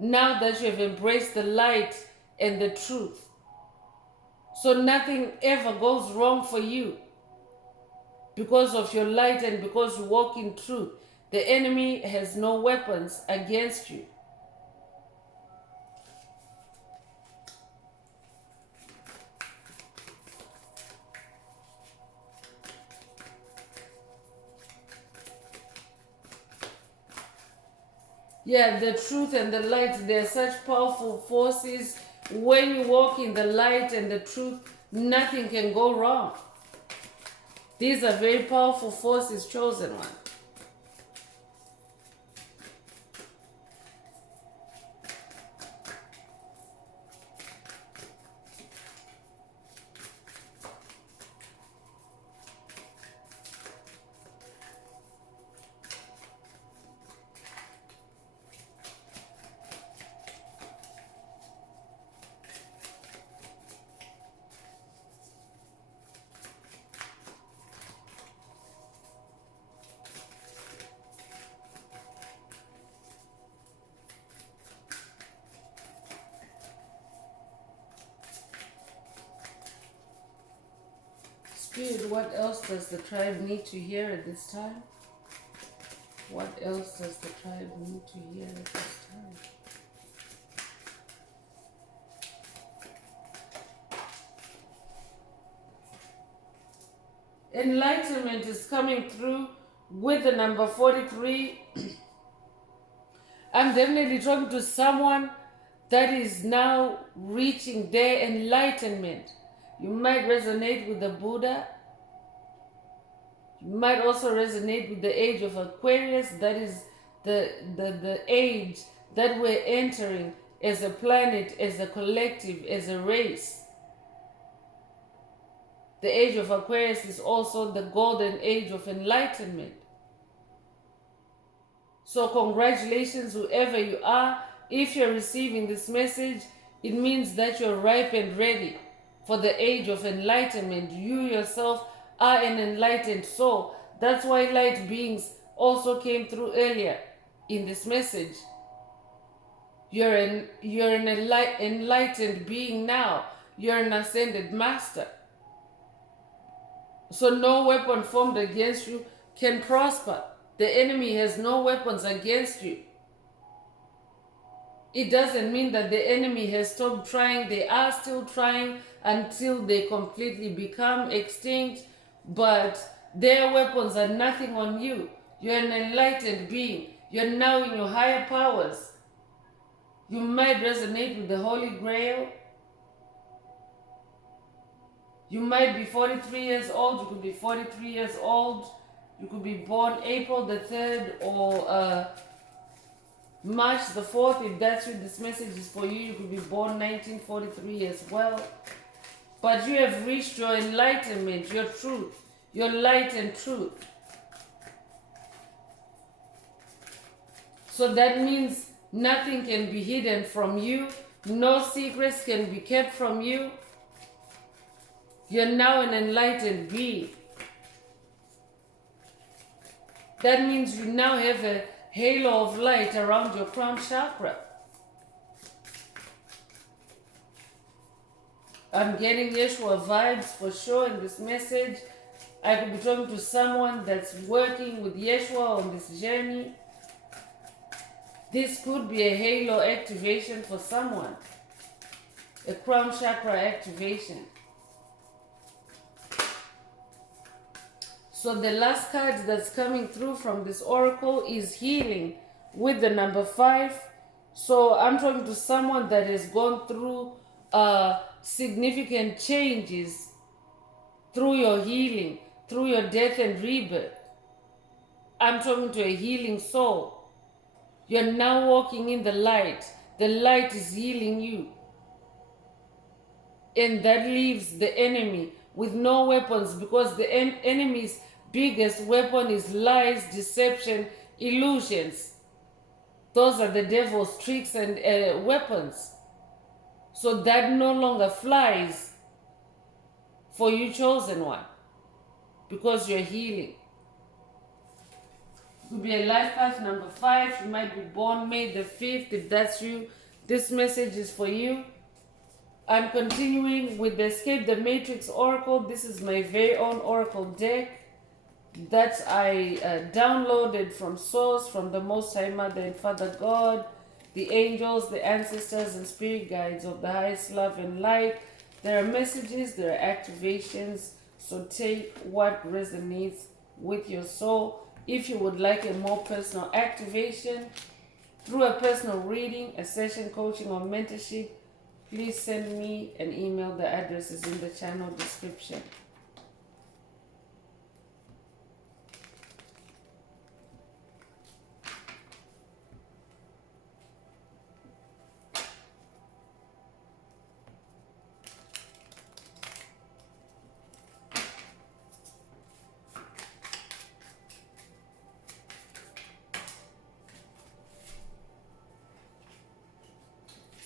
now that you have embraced the light and the truth. So nothing ever goes wrong for you because of your light and because you walk in truth. The enemy has no weapons against you. Yeah, the truth and the light, they're such powerful forces. When you walk in the light and the truth, nothing can go wrong. These are very powerful forces, chosen one. Spirit, what else does the tribe need to hear at this time? What else does the tribe need to hear at this time? Enlightenment is coming through with the number 43. I'm definitely talking to someone that is now reaching their enlightenment. You might resonate with the Buddha. You might also resonate with the age of Aquarius. That is the age that we're entering as a planet, as a collective, as a race. The age of Aquarius is also the golden age of enlightenment. So congratulations, whoever you are. If you're receiving this message, it means that you're ripe and ready for the age of enlightenment. You yourself are an enlightened soul. That's why light beings also came through earlier in this message. You're an enlightened being now. You're an ascended master. So no weapon formed against you can prosper. The enemy has no weapons against you. It doesn't mean that the enemy has stopped trying. They are still trying until they completely become extinct, but their weapons are nothing on you. You're an enlightened being. You're now in your higher powers. You might resonate with the Holy Grail. You might be 43 years old. You could be 43 years old. You could be born April the 3rd or March the 4th. If that's what this message is for you, you could be born 1943 as well. But you have reached your enlightenment, your truth, your light and truth. So that means nothing can be hidden from you. No secrets can be kept from you. You're now an enlightened being. That means you now have a halo of light around your crown chakra. I'm getting Yeshua vibes for sure in this message. I could be talking to someone that's working with Yeshua on this journey. This could be a halo activation for someone. A crown chakra activation. So the last card that's coming through from this oracle is healing with the number 5. So I'm talking to someone that has gone through significant changes through your healing, through your death and rebirth. I'm talking to a healing soul. You're now walking in the light. The light is healing you. And that leaves the enemy with no weapons, because the enemy's biggest weapon is lies, deception, illusions. Those are the devil's tricks and weapons. So that no longer flies for you, chosen one, because you're healing. It could be a life path number 5. You might be born May the 5th. If that's you, this message is for you. I'm continuing with the Escape the Matrix Oracle. This is my very own Oracle deck that I downloaded from Source, from the Most High Mother and Father God, the angels, the ancestors, and spirit guides of the highest love and light. There are messages, there are activations, so take what resonates with your soul. If you would like a more personal activation through a personal reading, a session coaching, or mentorship, please send me an email. The address is in the channel description.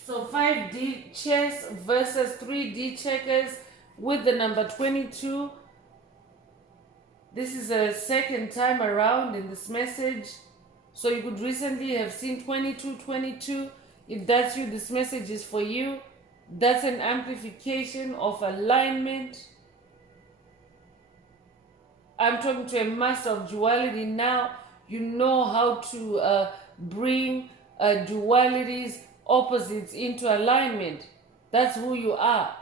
So 5D chess versus 3D checkers with the number 22. This is a second time around in this message. So you could recently have seen 2222. If that's you, this message is for you. That's an amplification of alignment. I'm talking to a master of duality now. You know how to bring dualities, opposites into alignment. That's who you are.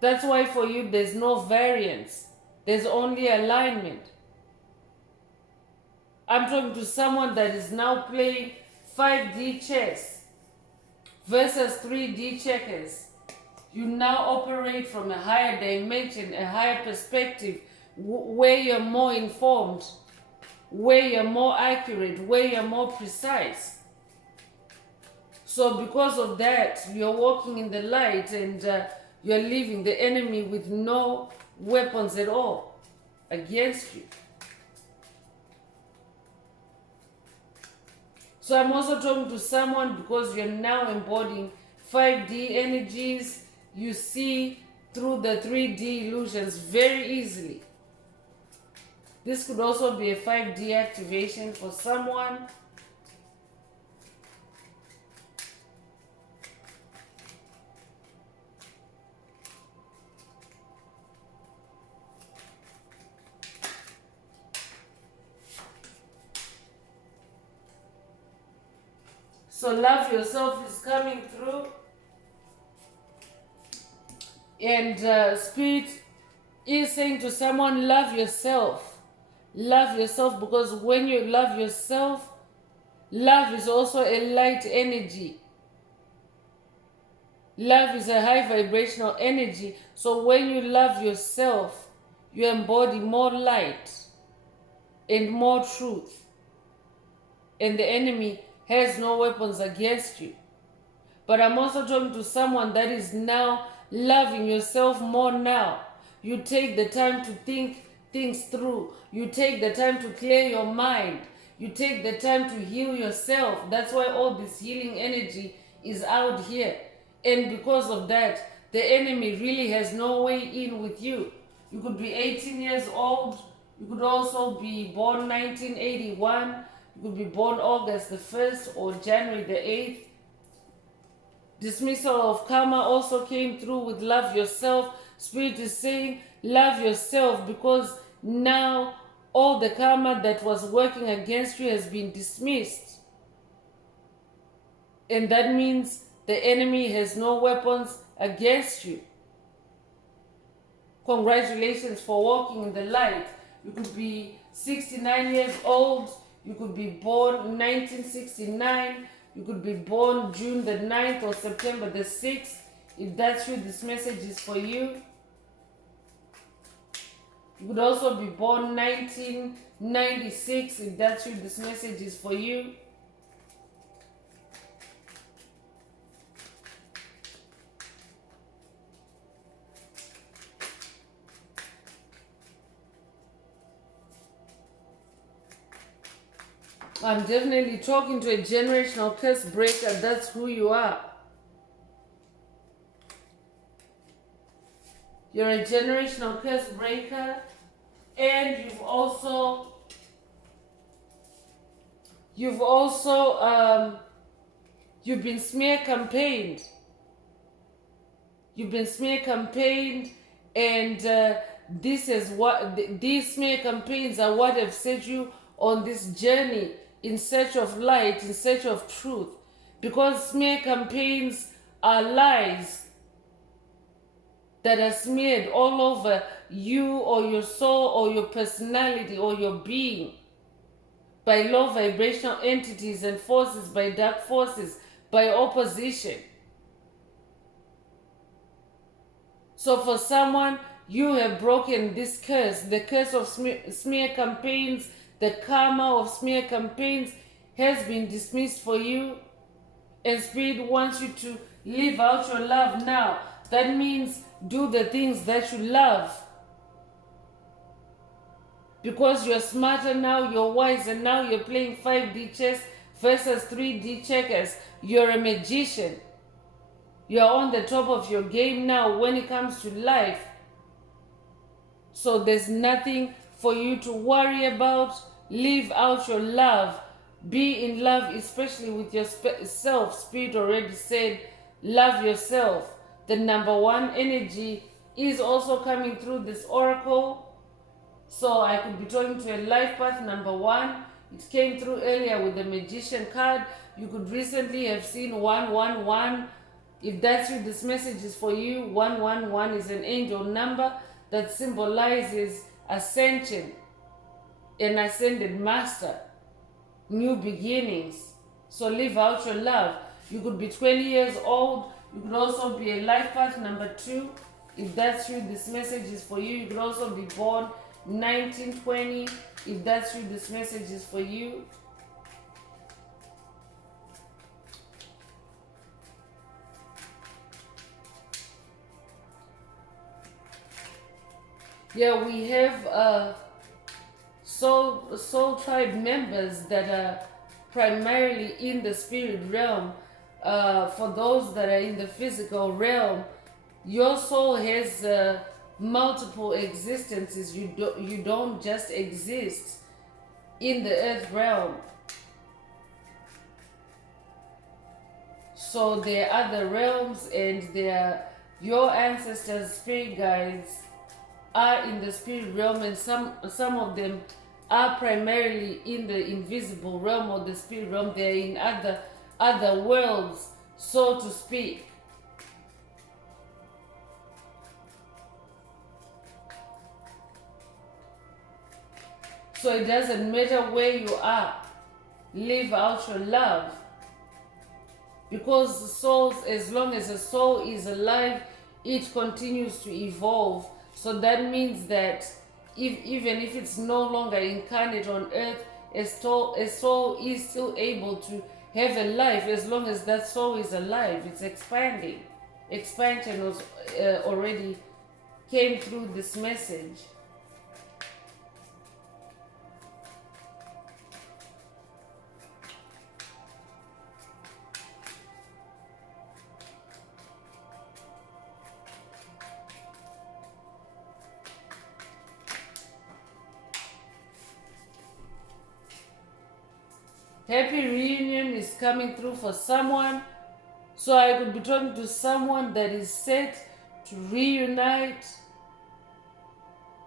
That's why for you there's no variance. There's only alignment. I'm talking to someone that is now playing 5D chess versus 3D checkers. You now operate from a higher dimension, a higher perspective, where you're more informed. where you're more accurate, where you're more precise. So because of that, you're walking in the light, and you're leaving the enemy with no weapons at all against you. So I'm also talking to someone, because you're now embodying 5D energies. You see through the 3D illusions very easily. This could also be a 5D activation for someone. So love yourself is coming through. And Spirit is saying to someone, love yourself. Love yourself, because when you love yourself, love is also a light energy. Love is a high vibrational energy. So when you love yourself, you embody more light and more truth. And the enemy has no weapons against you. But I'm also talking to someone that is now loving yourself more now. You take the time to think things through. You take the time to clear your mind. You take the time to heal yourself. That's why all this healing energy is out here. And because of that, the enemy really has no way in with you. You could be 18 years old. You could also be born 1981. You could be born August the 1st or January the 8th. Dismissal of karma also came through with love yourself. Spirit is saying love yourself, because now all the karma that was working against you has been dismissed. And that means the enemy has no weapons against you. Congratulations for walking in the light. You could be 69 years old. You could be born 1969. You could be born June the 9th or September the 6th. If that's you, this message is for you. You could also be born 1996. If that's you, this message is for you. I'm definitely talking to a generational curse breaker. That's who you are. You're a generational curse breaker, and you've also you've been smear campaigned. You've been smear campaigned, and these smear campaigns are what have set you on this journey in search of light, in search of truth. Because smear campaigns are lies that are smeared all over you or your soul or your personality or your being by low vibrational entities and forces, by dark forces, by opposition. So for someone, you have broken this curse, the curse of smear campaigns. The karma of smear campaigns has been dismissed for you, and Spirit wants you to live out your love now. That means do the things that you love. Because you're smarter now, you're wiser now, you're playing 5D chess versus 3D checkers. You're a magician. You're on the top of your game now when it comes to life. So there's nothing for you to worry about. Live out your love. Be in love, especially with yourself. Spirit already said, love yourself. The number one energy is also coming through this oracle. So I could be talking to a life path number one. It came through earlier with the magician card. You could recently have seen 111. If that's you, this message is for you. 111 is an angel number that symbolizes ascension, an ascended master, new beginnings. So live out your love. You could be 20 years old. You could also be a life path number 2. If that's you, this message is for you. You could also be born 1920. If that's you, this message is for you. Yeah, we have soul tribe members that are primarily in the spirit realm. For those that are in the physical realm, your soul has multiple existences. You don't just exist in the earth realm. So there are other realms, and your ancestors, spirit guides, are in the spirit realm, and some of them are primarily in the invisible realm or the spirit realm. They're in other worlds, so to speak. So it doesn't matter where you are, live out your love. Because souls, as long as a soul is alive, it continues to evolve. So that means that even if it's no longer incarnate on earth, a soul is still able to have a life. As long as that soul is alive, it's expanding. Expansion was already came through this message. Happy reunion is coming through for someone. So I could be talking to someone that is set to reunite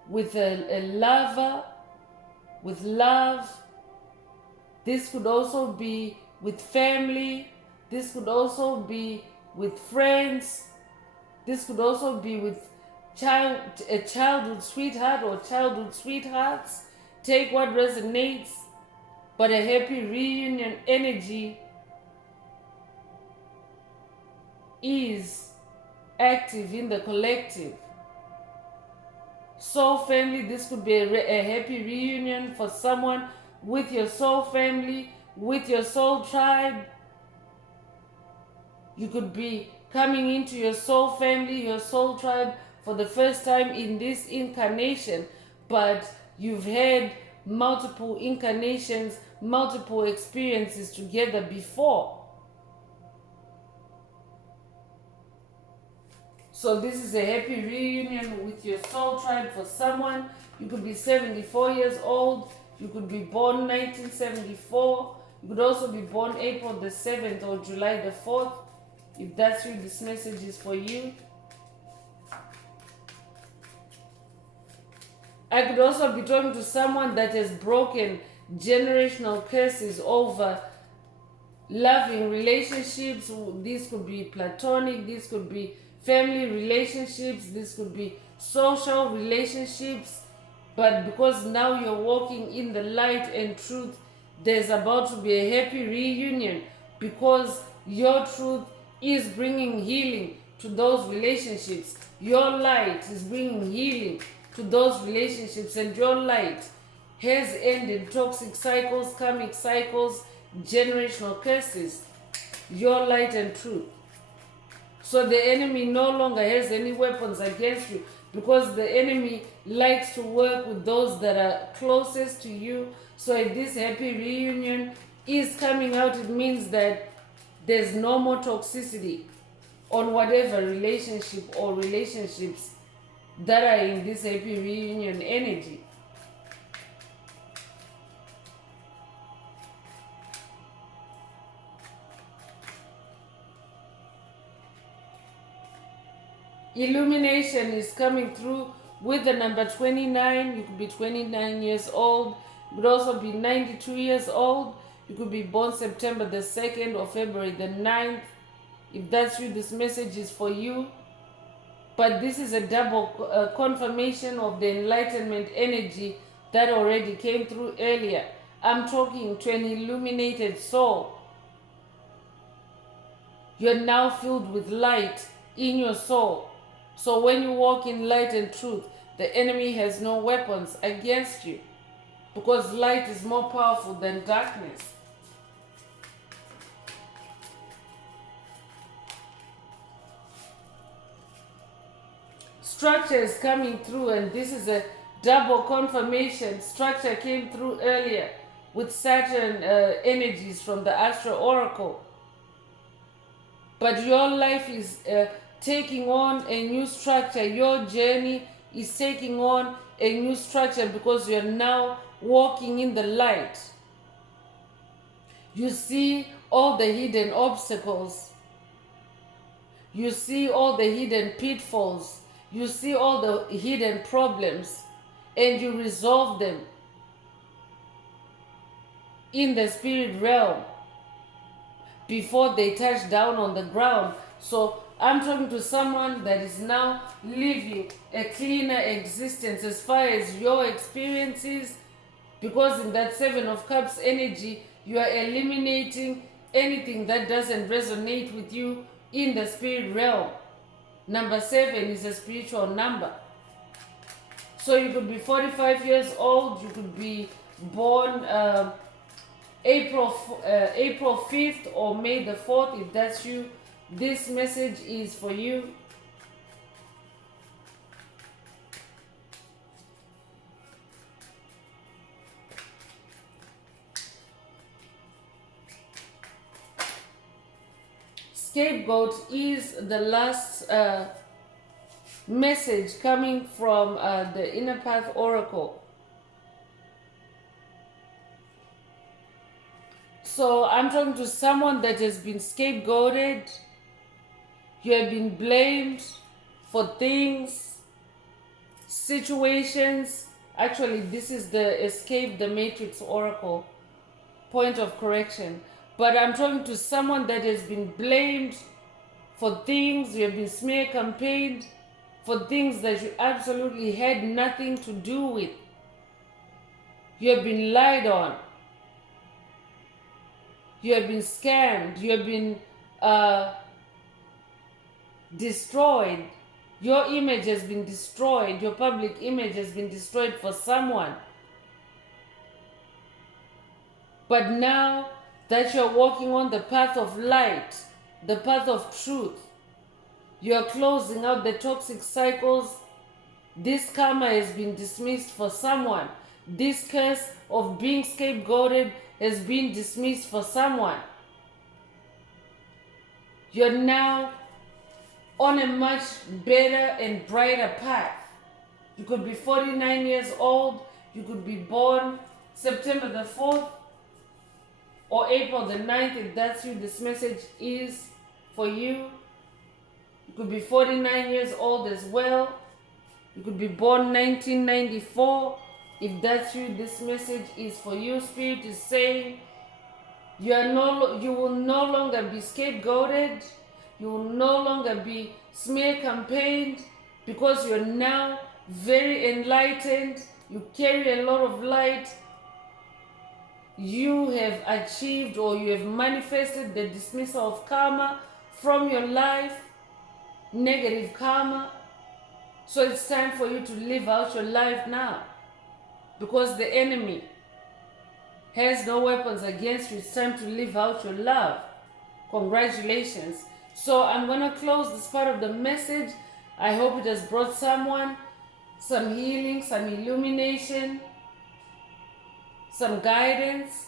with a lover, with love. This could also be with family. This could also be with friends. This could also be with a childhood sweetheart or childhood sweethearts. Take what resonates. But a happy reunion energy is active in the collective. Soul family, this could be a happy reunion for someone with your soul family, with your soul tribe. You could be coming into your soul family, your soul tribe for the first time in this incarnation, but you've had multiple incarnations, multiple experiences together before. So this is a happy reunion with your soul tribe for someone. You could be 74 years old. You could be born 1974. You could also be born April the 7th or July the 4th. If that's you, this message is for you. I could also be talking to someone that has broken generational curses over loving relationships. These could be platonic, these could be family relationships, this could be social relationships. But because now you're walking in the light and truth, there's about to be a happy reunion because your truth is bringing healing to those relationships. Your light is bringing healing to those relationships, and your light has ended toxic cycles, karmic cycles, generational curses. Your light and truth. So the enemy no longer has any weapons against you, because the enemy likes to work with those that are closest to you. So if this happy reunion is coming out, it means that there's no more toxicity on whatever relationship or relationships that are in this happy reunion energy. Illumination is coming through with the number 29. You could be 29 years old. You could also be 92 years old. You could be born September the 2nd or February the 9th. If that's you, this message is for you. But this is a double confirmation of the enlightenment energy that already came through earlier. I'm talking to an illuminated soul. You're now filled with light in your soul. So when you walk in light and truth, The enemy has no weapons against you because light is more powerful than darkness. Structure is coming through, and this is a double confirmation. Structure came through earlier with Saturn energies from the Astro Oracle. But your life is taking on a new structure. Your journey is taking on a new structure because you're now walking in the light. You see all the hidden obstacles. You see all the hidden pitfalls. You see all the hidden problems, and you resolve them in the spirit realm before they touch down on the ground. So I'm talking to someone that is now living a cleaner existence as far as your experiences, because in that Seven of Cups energy, you are eliminating anything that doesn't resonate with you in the spirit realm. Number 7 is a spiritual number. So you could be 45 years old, you could be born April 5th or May the 4th. If that's you, this message is for you. Scapegoat is the last message coming from the Inner Path Oracle. So I'm talking to someone that has been scapegoated. You have been blamed for things, situations. Actually, this is the Escape the Matrix Oracle, point of correction. But I'm talking to someone that has been blamed for things. You have been smear campaigned for things that you absolutely had nothing to do with. You have been lied on. You have been scammed. You have been destroyed. Your image has been destroyed. Your public image has been destroyed for someone. But now that you're walking on the path of light, the path of truth, you're closing out the toxic cycles. This karma has been dismissed for someone. This curse of being scapegoated has been dismissed for someone. You're now on a much better and brighter path. You could be 49 years old. You could be born September the 4th or April the 9th. If that's you, this message is for you. You could be 49 years old as well. You could be born 1994. If that's you, this message is for you. Spirit is saying you will no longer be scapegoated. You will no longer be smear campaigned, because you're now very enlightened. You carry a lot of light. You have achieved, or you have manifested, the dismissal of karma from your life, negative karma. So it's time for you to live out your life now, because the enemy has no weapons against you. It's time to live out your love. Congratulations. So I'm going to close this part of the message. I hope it has brought someone some healing, some illumination, some guidance.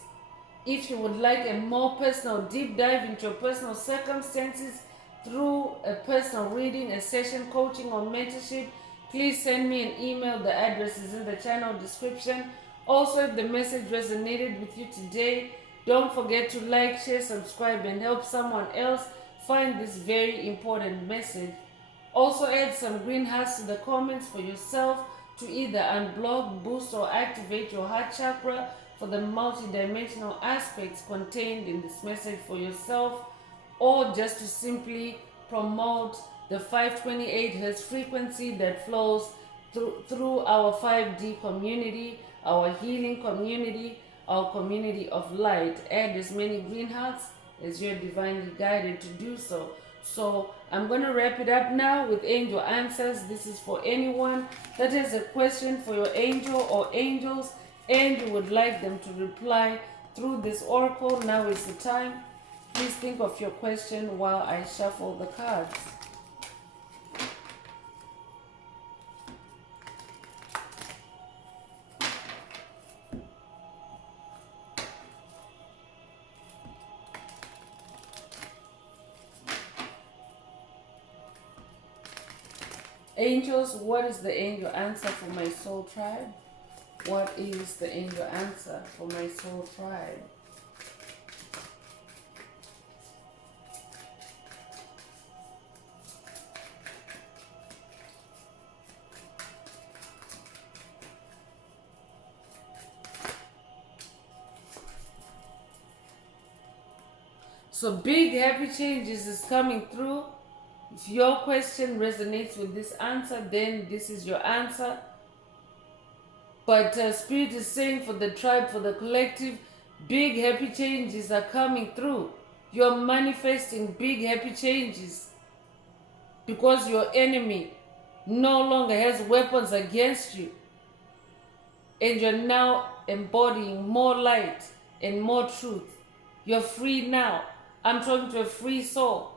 If you would like a more personal deep dive into your personal circumstances through a personal reading, a session, coaching, or mentorship, please send me an email. The address is in the channel description. Also, if the message resonated with you today, don't forget to like, share, subscribe, and help someone else find this very important message. Also, add some green hearts to the comments for yourself to either unblock, boost, or activate your heart chakra for the multidimensional aspects contained in this message for yourself, or just to simply promote the 528 Hz frequency that flows through our 5D community, our healing community, our community of light. Add as many green hearts as you're divinely guided to do so. So I'm going to wrap it up now with angel answers. This is for anyone that has a question for your angel or angels and you would like them to reply through this oracle. Now is the time. Please think of your question while I shuffle the cards. Angels, what is the angel answer for my soul tribe? What is the angel answer for my soul tribe? So big happy changes is coming through. If your question resonates with this answer, then this is your answer. But Spirit is saying for the tribe, for the collective, big happy changes are coming through. You're manifesting big happy changes because your enemy no longer has weapons against you. And you're now embodying more light and more truth. You're free now. I'm talking to a free soul.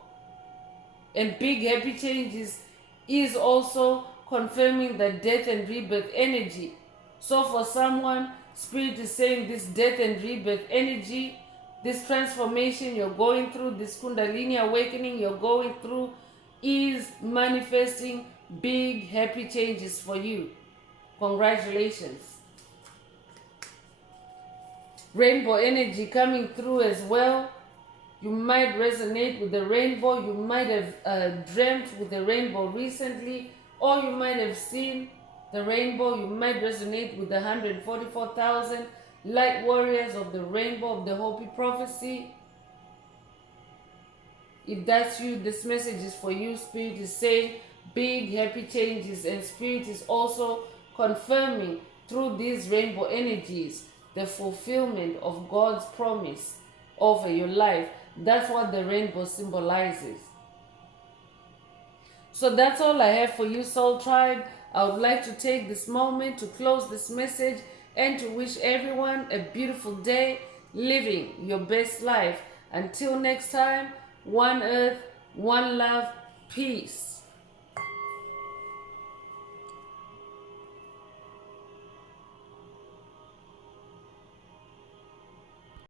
And big happy changes is also confirming the death and rebirth energy. So for someone, Spirit is saying this death and rebirth energy, this transformation you're going through, this Kundalini awakening you're going through is manifesting big happy changes for you. Congratulations. Rainbow energy coming through as well. You might resonate with the rainbow. You might have dreamt with the rainbow recently, or you might have seen the rainbow. You might resonate with the 144,000 light warriors of the rainbow of the Hopi prophecy. If that's you, this message is for you. Spirit is saying big happy changes, and Spirit is also confirming through these rainbow energies the fulfillment of God's promise over your life. That's what the rainbow symbolizes. So that's all I have for you, Soul Tribe. I would like to take this moment to close this message and to wish everyone a beautiful day, living your best life. Until next time, one earth, one love, peace.